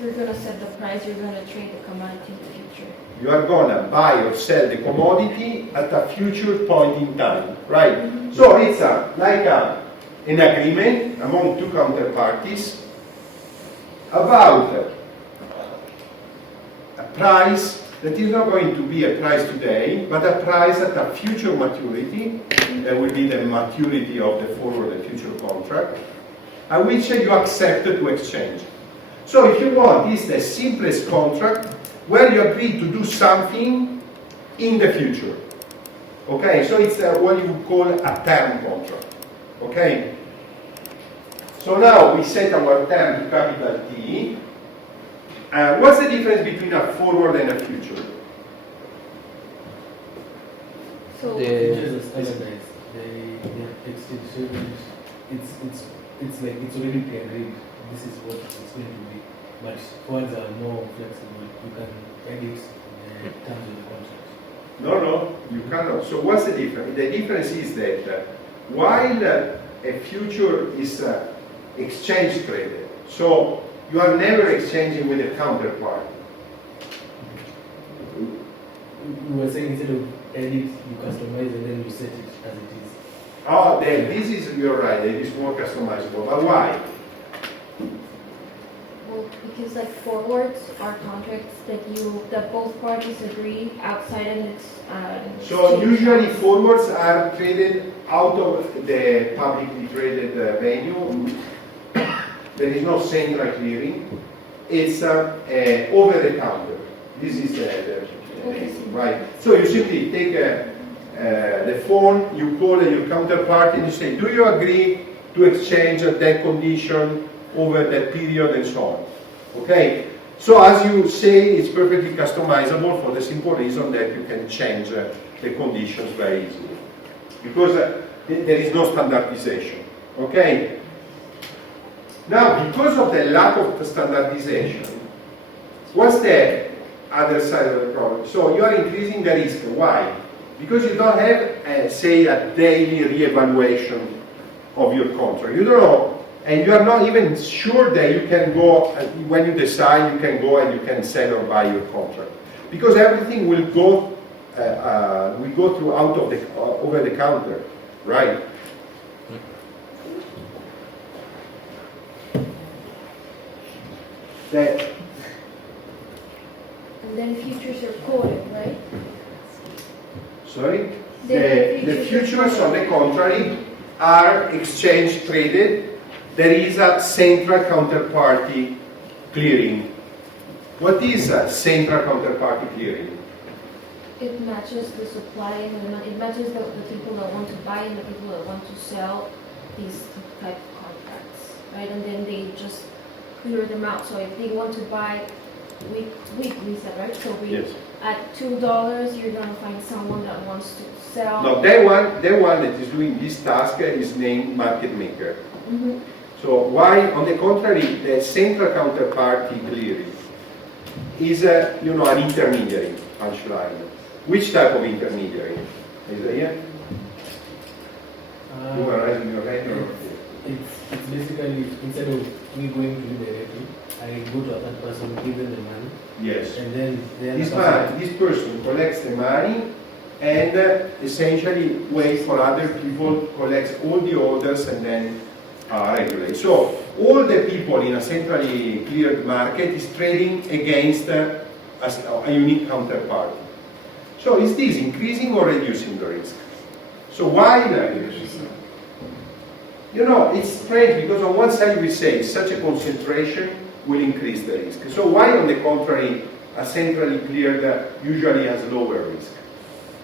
You're gonna set the price, you're gonna trade the commodity in the future. You are gonna buy or sell the commodity at a future point in time, right? So it's an agreement among two counterparties about a price that is not going to be a price today, but a price at a future maturity. That will be the maturity of the forward and future contract, at which you accept to exchange. So if you want, it's the simplest contract where you agree to do something in the future. Okay, so it's what you call a term contract. Okay? So now we set our term to capital T. What's the difference between a forward and a future? So Futures are standardized. They are extensions. It's like it's already pre-agreed. This is what it's going to be. But forwards are more flexible. You can edit the terms of the contract. No, you cannot. So what's the difference? The difference is that while a future is exchange traded, so you are never exchanging with a counterpart. You were saying instead of edit, you customize and then you set it as it is. Oh, this is, you're right, it is more customizable. But why? well, because like forwards are contracts that both parties agree outside and it's So exchange. usually forwards are traded out of the publicly traded venue. There is no central clearing. It's over the counter. This is right. So you simply take the phone, you call your counterpart and you say, do you agree to exchange at that condition over that period and so on? Okay? So as you say, it's perfectly customizable for the simple reason that you can change the conditions very easily. Because there is no standardization. Okay? Now, because of the lack of standardization, what's the other side of the problem? So you are increasing the risk. Why? Because you don't have, say, a daily reevaluation of your contract. You don't know, and you are not even sure that you can go, when you decide, you can go and you can sell or buy your contract. Because everything will go through out of the, over the counter, right? That And then futures are quoted, right? Sorry? The The futures, on the contrary, are exchange traded. There is a central counterparty clearing. What is a central counterparty clearing? It matches the supply and the demand. It matches the people that want to buy and the people that want to sell these type of contracts, right? And then they just clear them out. So if they want to buy we said, right? So Yes. at $2, you're gonna find someone that wants to sell. No, the one that is doing this task is named market maker. Mhm. So why, on the contrary, the central counterparty clearing is an intermediary punchline. Which type of intermediary? Is it here? You are raising your hand or? It's basically, instead of me going to you directly, I go to a third person, give them the money, Yes. and then This person collects the money and essentially waits for other people, collects all the orders and then regulates. So all the people in a centrally cleared market is trading against a unique counterparty. So is this increasing or reducing the risk? So why it's strange because on one side we say such a concentration will increase the risk. So why, on the contrary, a centrally cleared usually has lower risk?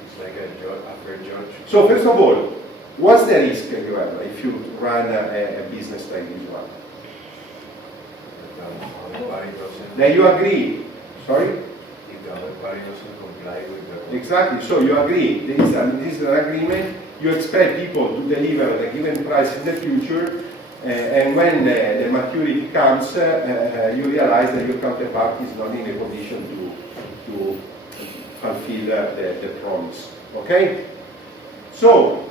It's like a fair judge. So first of all, what's the risk you have if you run a business like this one? If the other party doesn't, Then you agree. Sorry? if the other party doesn't comply with the Exactly. So you agree. This is an agreement. You expect people to deliver at a given price in the future, And when the maturity comes, you realize that your counterparty is not in a position to fulfill the promise. Okay? So,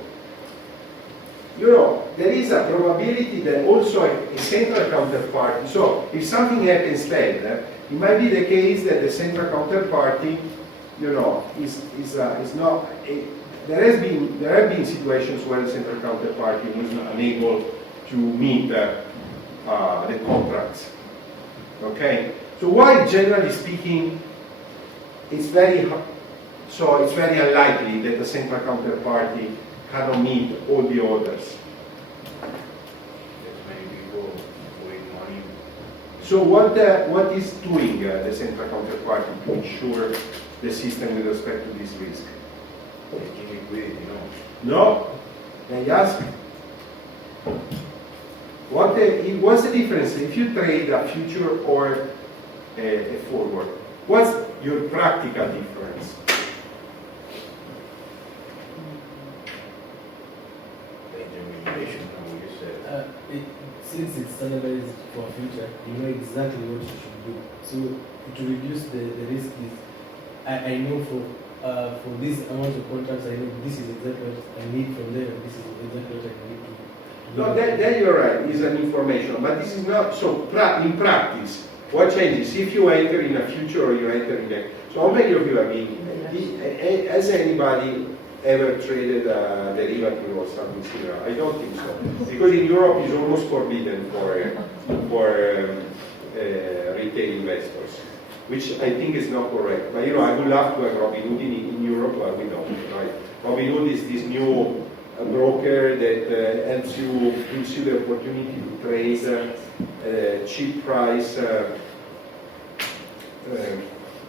there is a probability that also a central counterparty, so if something happens then, it might be the case that the central counterparty, is not, there have been situations where the central counterparty was unable to meet the contracts. Okay? So while generally speaking, it's very unlikely that the central counterparty cannot meet all the orders. There's many people with money. So what is doing the central counterparty to ensure the system with respect to this risk? Taking liquidity, No, they ask. What's the difference if you trade a future or a forward? What's your practical difference? Intermediation, what you said. Since it's standardized for future, you know exactly what you should do. So to reduce the risk is, I know for this amount of contracts, I know this is exactly what I need from them, and this is exactly what I need to do. No, that you're right, is an information, but this is not, so in practice, what changes if you enter in a future or you enter in a, so how many of you have been, has anybody ever traded a derivative or something similar? I don't think so, because in Europe it's almost forbidden for retail investors, which I think is not correct. But I would love to have Robinhood in Europe, but we don't, right? Robinhood is this new broker that helps you, gives you the opportunity to trade cheap price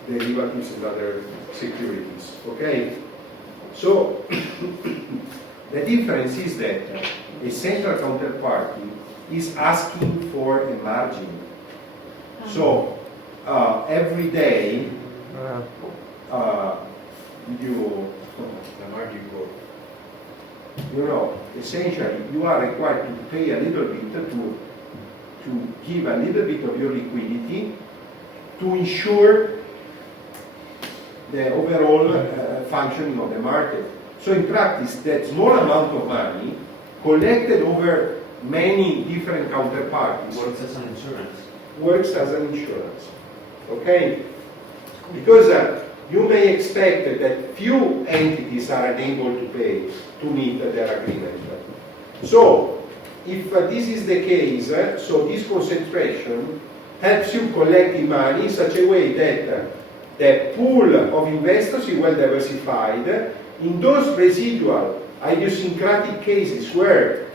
derivatives and other securities. Okay? So the difference is that a central counterparty is asking for a margin. So every day The margin call. essentially you are required to pay a little bit to give a little bit of your liquidity to ensure the overall functioning of the market. So in practice, that small amount of money collected over many different counterparties Works as an insurance. works as an insurance. Okay? Because you may expect that few entities are unable to pay to meet their agreement. So, if this is the case, so this concentration helps you collecting money in such a way that the pool of investors is well diversified. In those residual idiosyncratic cases where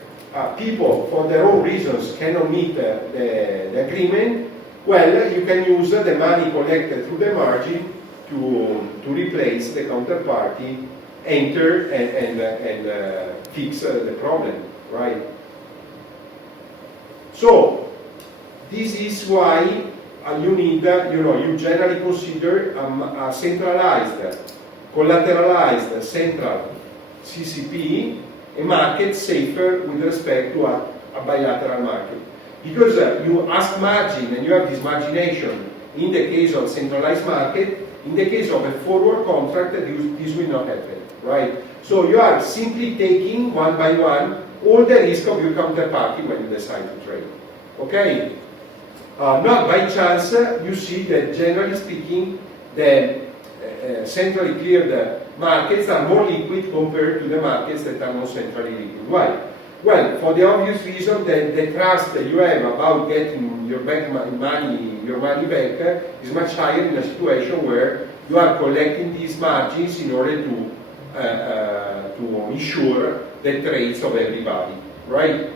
people, for their own reasons, cannot meet the agreement, well, you can use the money collected through the margin to replace the counterparty, enter and fix the problem, right? So this is why you need, you generally consider a centralized, collateralized central CCP, a market safer with respect to a bilateral market. Because you ask margin and you have this margination in the case of centralized market, in the case of a forward contract, this will not happen, right? So you are simply taking one by one all the risk of your counterparty when you decide to trade, okay? Not by chance, you see that generally speaking, the centrally cleared markets are more liquid compared to the markets that are not centrally liquid. Why? Well, for the obvious reason that the trust that you have about getting your money back is much higher in a situation where you are collecting these margins in order to ensure the trades of everybody, right?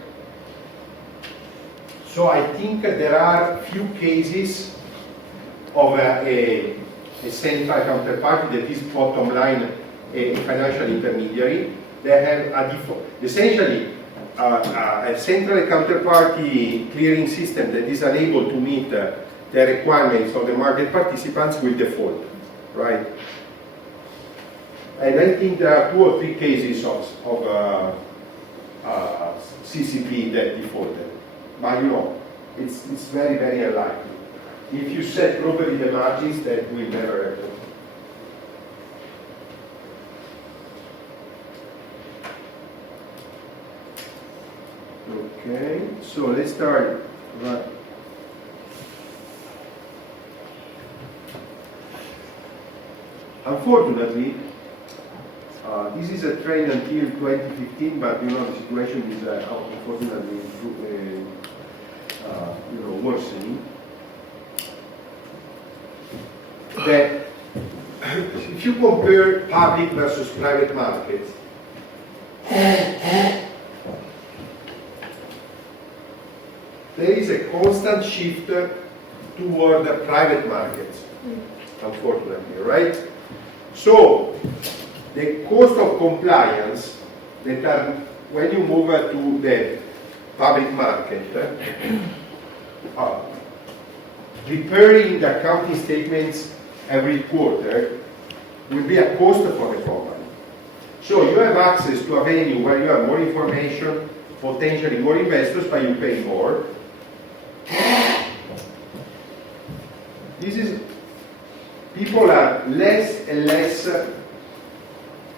So I think there are few cases of a central counterparty that is bottom line a financial intermediary. They have a default. Essentially, a central counterparty clearing system that is unable to meet the requirements of the market participants will default, right? And I think there are 2 or 3 cases of CCP that defaulted. but you know, it's very, very unlikely. If you set properly the margins, that will never happen. Okay, so let's start. Unfortunately, this is a trend until 2015, but you know the situation is unfortunately worsening. That if you compare public versus private markets, there is a constant shift toward the private markets, unfortunately, right? So, the cost of compliance that are, when you move to the public market, preparing the accounting statements every quarter will be a cost for the company. So you have access to a venue where you have more information, potentially more investors, but you pay more. This is, people are less and less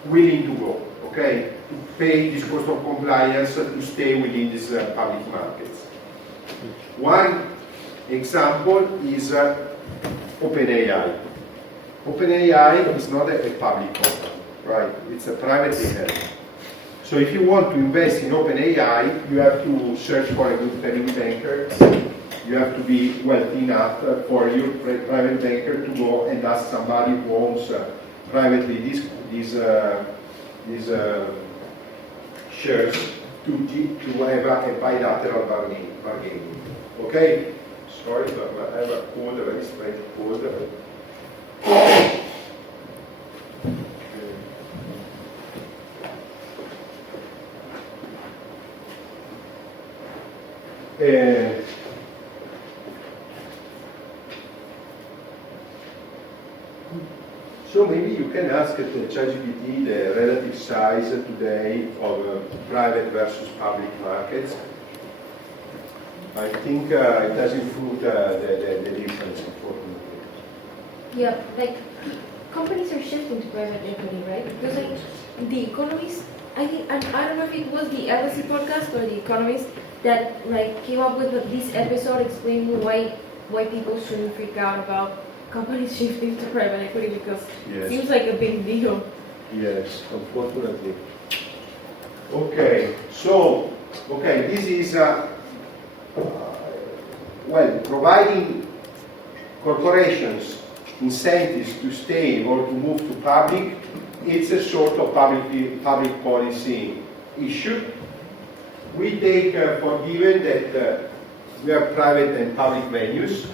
willing to go, okay, to pay this cost of compliance to stay within these public markets. One example is OpenAI. OpenAI is not a public company, right? It's a privately held. So if you want to invest in OpenAI, you have to search for a good paying banker. You have to be wealthy enough for your private banker to go and ask somebody who owns privately these shares to have a bilateral bargaining. Okay? Sorry, but I have a cold, a very strange cold. So maybe you can ask the ChatGPT the relative size today of private versus public markets. I think it doesn't prove the difference, unfortunately. Yeah, like companies are shifting to private equity, right? Because like the Economist, I don't know if it was the LSE podcast or the Economist that like came up with this episode explaining why people shouldn't freak out about companies shifting to private equity because it seems like a big deal. Yes, unfortunately. Okay, so this is providing corporations incentives to stay or to move to public. It's a sort of public policy issue. We take for given that we have private and public venues.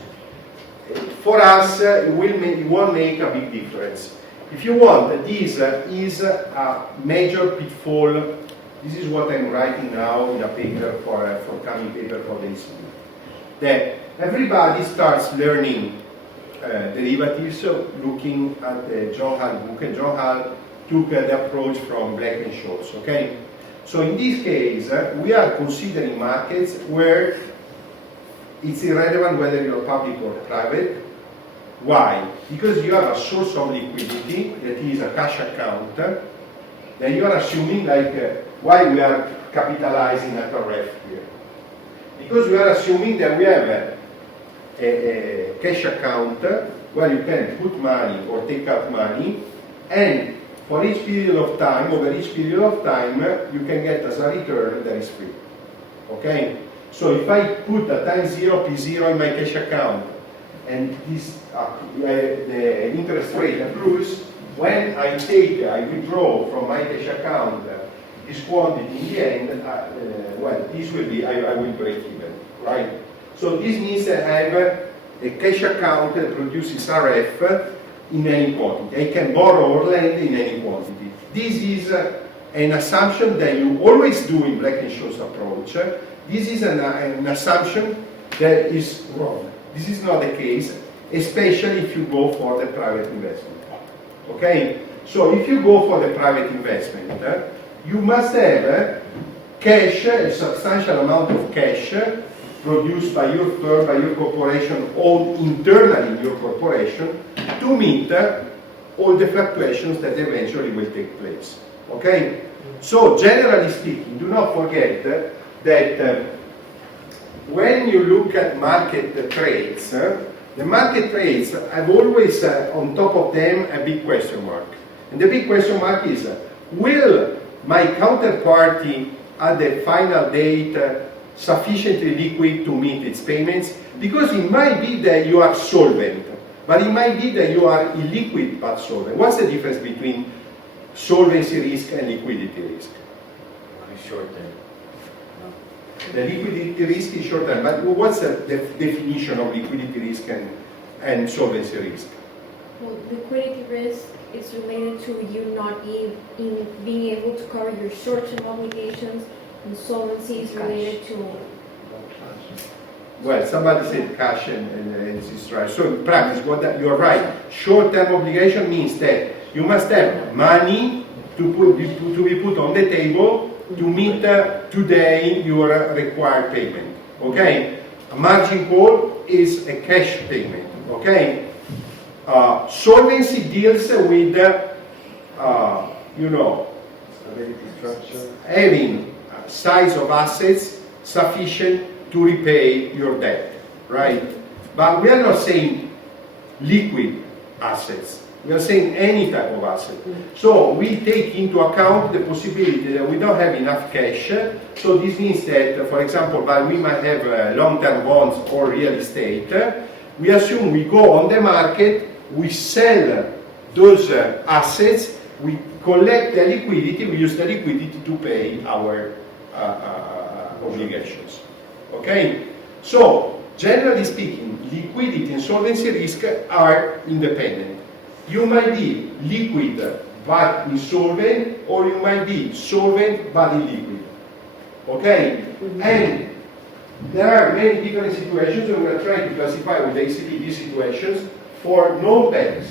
For us, it won't make a big difference. If you want, this is a major pitfall. This is what I'm writing now in a paper for coming paper for the ECB. That everybody starts learning derivatives, looking at the John Hall book, and John Hall took the approach from Black and Scholes. Okay, so in this case, we are considering markets where it's irrelevant whether you're public or private. Why? Because you have a source of liquidity that is a cash account. Then you are assuming why we are capitalizing at a ref here. Because we are assuming that we have a cash account where you can put money or take out money, and for each period of time, over each period of time, you can get as a return that is free. Okay? So if I put a time zero P0 in my cash account, and this the interest rate accrues, when I withdraw from my cash account this quantity in the end, this will be, I will break even, right? So this means I have a cash account that produces RF in any quantity. I can borrow or lend in any quantity. This is an assumption that you always do in Black and Scholes approach. This is an assumption that is wrong. This is not the case, especially if you go for the private investment. Okay? So if you go for the private investment, you must have cash, a substantial amount of cash, produced by your firm, by your corporation, owned internally in your corporation, to meet all the fluctuations that eventually will take place. Okay? So, generally speaking, do not forget that when you look at market trades, the market trades have always on top of them a big question mark. And the big question mark is, will my counterparty at the final date sufficiently liquid to meet its payments? Because it might be that you are solvent, but it might be that you are illiquid but solvent. What's the difference between solvency risk and liquidity risk? Short term. The liquidity risk is short term, but what's the definition of liquidity risk and solvency risk? Well, liquidity risk is related to you not being able to cover your short-term obligations, and solvency is related to... Well, somebody said cash and it's right. So in practice, you are right. Short-term obligation means that you must have money to be put on the table to meet today your required payment. Okay? A margin call is a cash payment. Okay? Solvency deals with, having size of assets sufficient to repay your debt, right? But we are not saying liquid assets. We are saying any type of asset. So we take into account the possibility that we don't have enough cash. So this means that, for example, but we might have long-term bonds or real estate. We assume we go on the market, we sell those assets, we collect the liquidity, we use the liquidity to pay our obligations. Okay? So, generally speaking, liquidity and solvency risk are independent. You might be liquid but insolvent, or you might be solvent but illiquid. Okay? And there are many different situations, and we are trying to classify with ACP these situations for non-banks.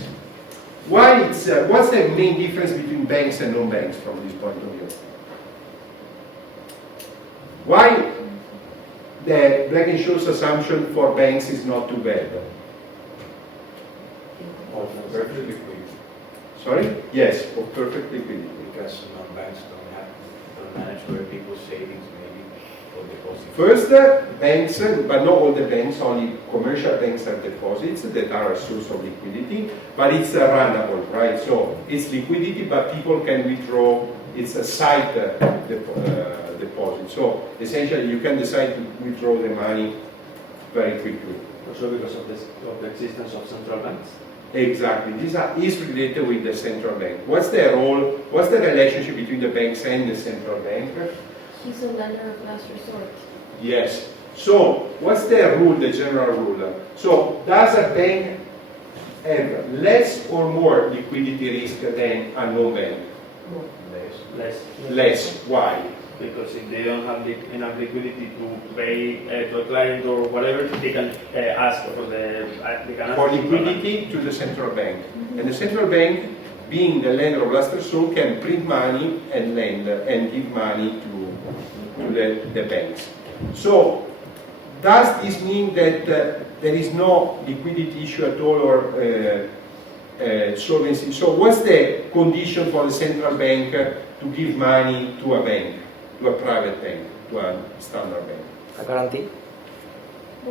What's the main difference between banks and non-banks from this point of view? Why the Black-Scholes assumption for banks is not too bad? Of perfect liquidity. Sorry? Yes, of perfect liquidity. Because non-banks don't manage very people's savings, maybe, or deposits. First, banks, but not all the banks, only commercial banks have deposits that are a source of liquidity, but it's runnable, right? So it's liquidity, but people can withdraw. It's a side deposit. So essentially, you can decide to withdraw the money very quickly. Also because of the existence of central banks. Exactly. This is related with the central bank. What's their role? What's the relationship between the banks and the central bank? He's a lender of last resort. Yes. So, what's the rule, the general rule? So, does a bank have less or more liquidity risk than a non-bank? Less. Why? Because if they don't have enough liquidity to pay to a client or whatever, they can ask for for liquidity to the central bank. And the central bank, being the lender of last resort, can print money and lend and give money to the banks. So, does this mean that there is no liquidity issue at all or solvency? So, what's the condition for the central bank to give money to a bank? To a private bank, to a standard bank. A guarantee?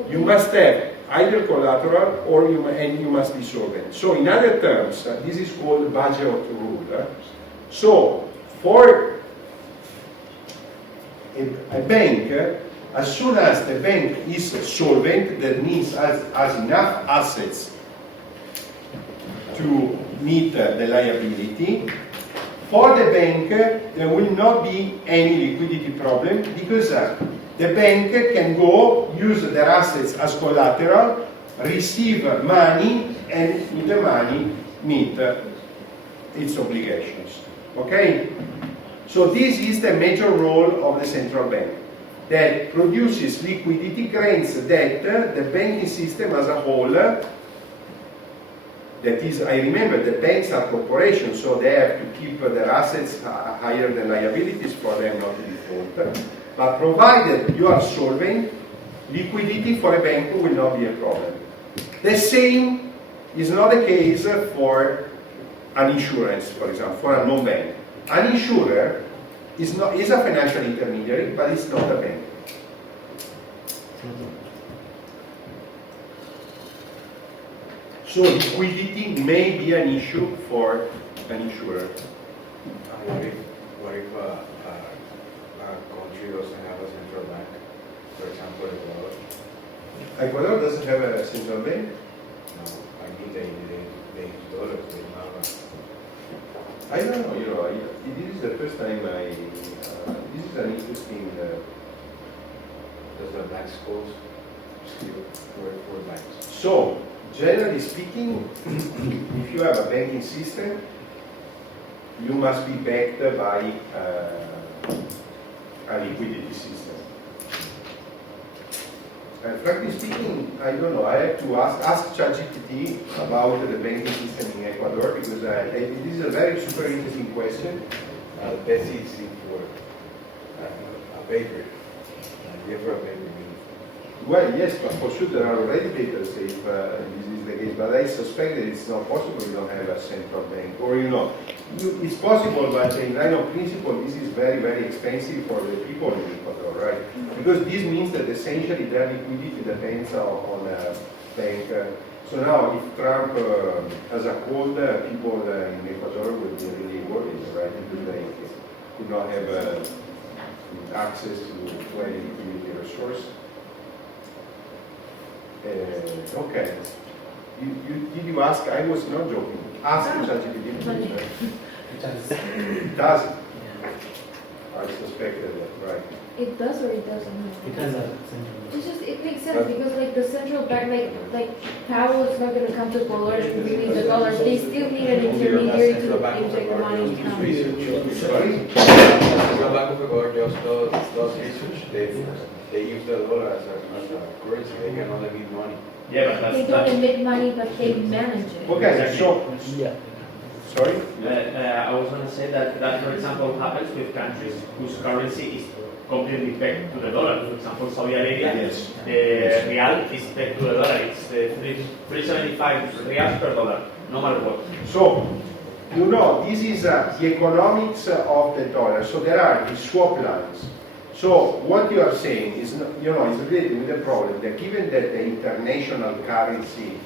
You must have either collateral or you must be solvent. So in other terms, this is called budget rule. So for a bank, as soon as the bank is solvent, that means has enough assets to meet the liability, for the bank, there will not be any liquidity problem because the bank can go use their assets as collateral, receive money, and with the money meet its obligations. Okay? So this is the major role of the central bank that produces liquidity, grants that the banking system as a whole. That is, I remember, the banks are corporations, so they have to keep their assets higher than liabilities for them not to default. But provided you are solvent, liquidity for a bank will not be a problem. The same is not the case for an insurance, for example, for a non-bank. An insurer is a financial intermediary, but it's not a bank. So liquidity may be an issue for an insurer. What if a country doesn't have a central bank? For example, Ecuador? Ecuador doesn't have a central bank. No, I mean they use dollars, they don't have I don't know, this is the first time this is an interesting, does the bank schools still work for banks? so, generally speaking, if you have a banking system, you must be backed by a liquidity system. And frankly speaking, I don't know, I have to ask ChatGPT about the banking system in Ecuador, because it is a very super interesting question. Betsy is in for a paper. You have a paper. Well, yes, but for sure there are already papers if this is the case, but I suspect that it's not possible you don't have a central bank. Or, it's possible, but in line of principle, this is very, very expensive for the people in Ecuador, right? Because this means that essentially their liquidity depends on a bank. So now, if Trump has a cold, people in Ecuador will be really worried, right? Because they could not have access to any liquidity resource. Okay. Did you ask? I was not joking. Ask ChatGPT. It does. I suspected that, right? It does or it doesn't? It has a central bank. It's just, it makes sense because like the central bank, like Powell is not gonna come to Ecuador and release the dollars. They still need an intermediary to inject the money into them. Sorry? The Bank of Ecuador just does research. They use the dollar as a currency. They cannot emit money. Yeah, but They don't emit money, but they manage it. Okay, so, Yeah. sorry? I was going to say that, for example, happens with countries whose currency is completely pegged to the dollar. For example, Saudi Arabia, Yes. the real is pegged to the dollar. It's 375 reals per dollar, no matter what. So, this is the economics of the dollar. So there are the swap lines. So what you are saying is, is related with the problem that given that the international currency,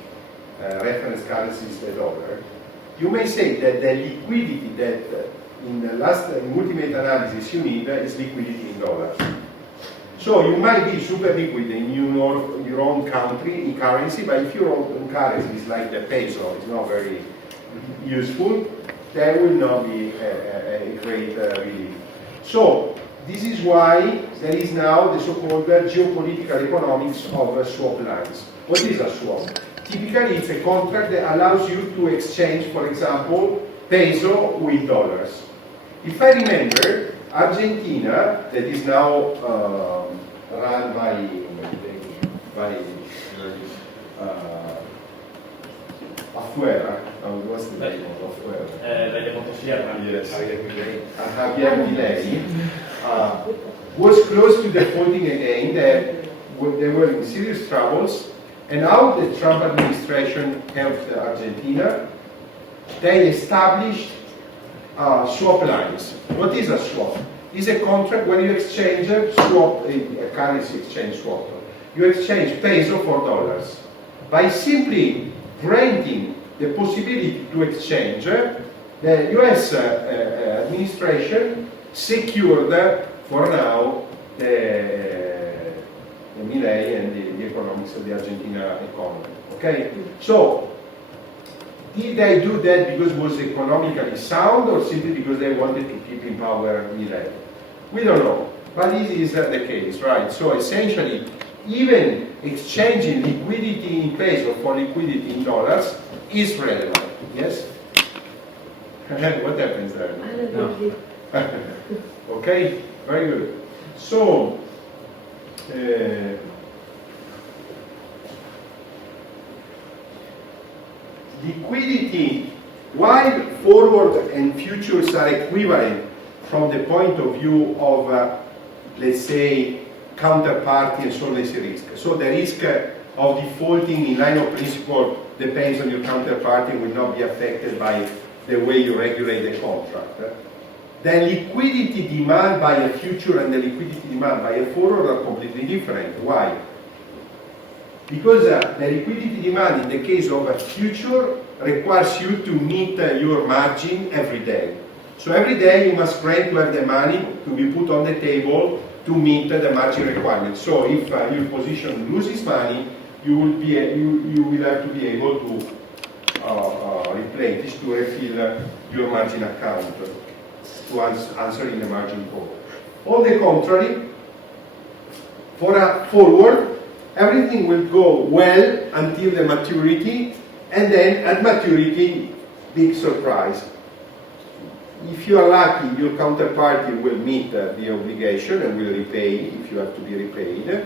reference currency is the dollar, you may say that the liquidity that in the last ultimate analysis you need is liquidity in dollars. So you might be super liquid in your own country in currency, but if your own currency is like the peso, it's not very useful, there will not be a great relief. So this is why there is now the so-called geopolitical economics of swap lines. What is a swap? Typically, it's a contract that allows you to exchange, for example, peso with dollars. If I remember, Argentina, that is now run by Afuera, what's the name of Afuera? Like the motosierra. Yes. Javier Milei was close to defaulting again. They were in serious troubles. And how the Trump administration helped Argentina? They established swap lines. What is a swap? It's a contract where you exchange a currency exchange swap. You exchange peso for dollars. By simply granting the possibility to exchange, the US administration secured for now the Milei and the economics of the Argentina economy. Okay? So, did they do that because it was economically sound or simply because they wanted to keep in power Milei? We don't know. But this is the case, right? So essentially, even exchanging liquidity in peso for liquidity in dollars is relevant. Yes? What happens there? I don't know. Okay, very good. So, liquidity, while forward and futures are equivalent from the point of view of, let's say, counterparty and solvency risk. So the risk of defaulting in line of principle depends on your counterparty and will not be affected by the way you regulate the contract. The liquidity demand by a future and the liquidity demand by a forward are completely different. Why? Because the liquidity demand in the case of a future requires you to meet your margin every day. So every day you must grant to have the money to be put on the table to meet the margin requirements. So if your position loses money, you will have to be able to replenish, to refill your margin account to answer in the margin call. On the contrary, for a forward, everything will go well until the maturity, and then at maturity, big surprise. If you are lucky, your counterparty will meet the obligation and will repay if you have to be repaid,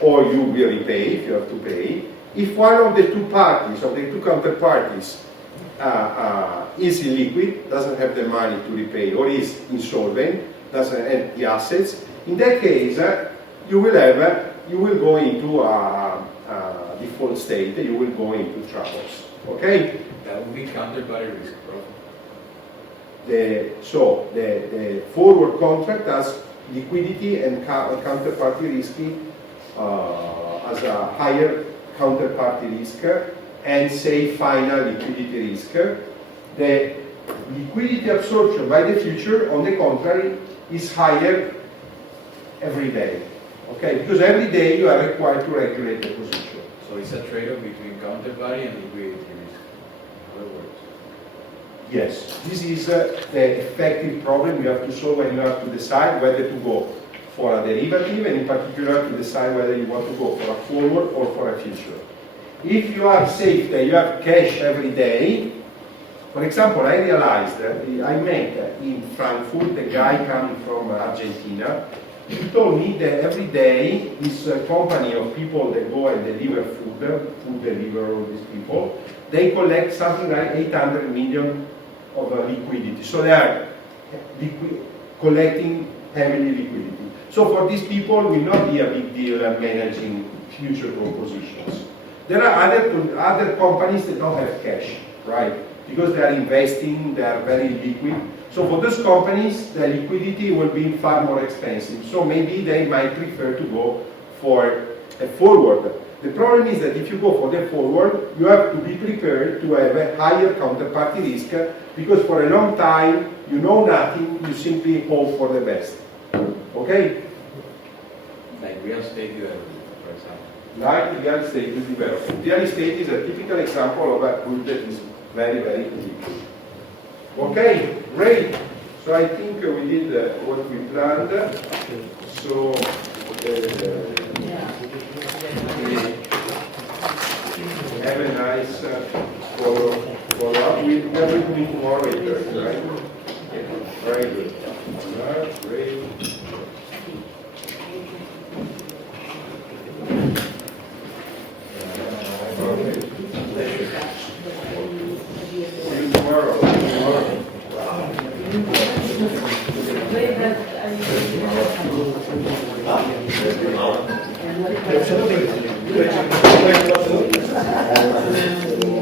or you will repay if you have to pay. If one of the two parties, of the two counterparties, is illiquid, doesn't have the money to repay, or is insolvent, doesn't have the assets, in that case, you will go into a default state, you will go into troubles. Okay? That would be counterparty risk, bro. The forward contract has liquidity and counterparty risk as a higher counterparty risk and say final liquidity risk. The liquidity absorption by the future, on the contrary, is higher every day. Okay, because every day you are required to regulate the position. So it's a trade-off between counterparty and liquidity risk. In other words. Yes, this is the effective problem you have to solve when you have to decide whether to go for a derivative, and in particular to decide whether you want to go for a forward or for a future. If you are safe that you have cash every day, for example, I realized I met in Frankfurt a guy coming from Argentina. He told me that every day this company of people that go and deliver food deliver all these people, they collect something like 800 million of liquidity. So they are collecting heavily liquidity. So for these people, will not be a big deal managing future propositions. There are other companies that don't have cash, right? Because they are investing, they are very liquid. So for those companies, the liquidity will be far more expensive. So maybe they might prefer to go for a forward. The problem is that if you go for the forward, you have to be prepared to have a higher counterparty risk, because for a long time, you know nothing, you simply hope for the best. Okay? Like real estate development, for example. Like real estate development. Real estate is a typical example of a good that is very, very liquid. Okay, great. So I think we did what we planned. So have a nice follow-up. We are meeting tomorrow at 8:30, right? Very good. Great. See you tomorrow. There's something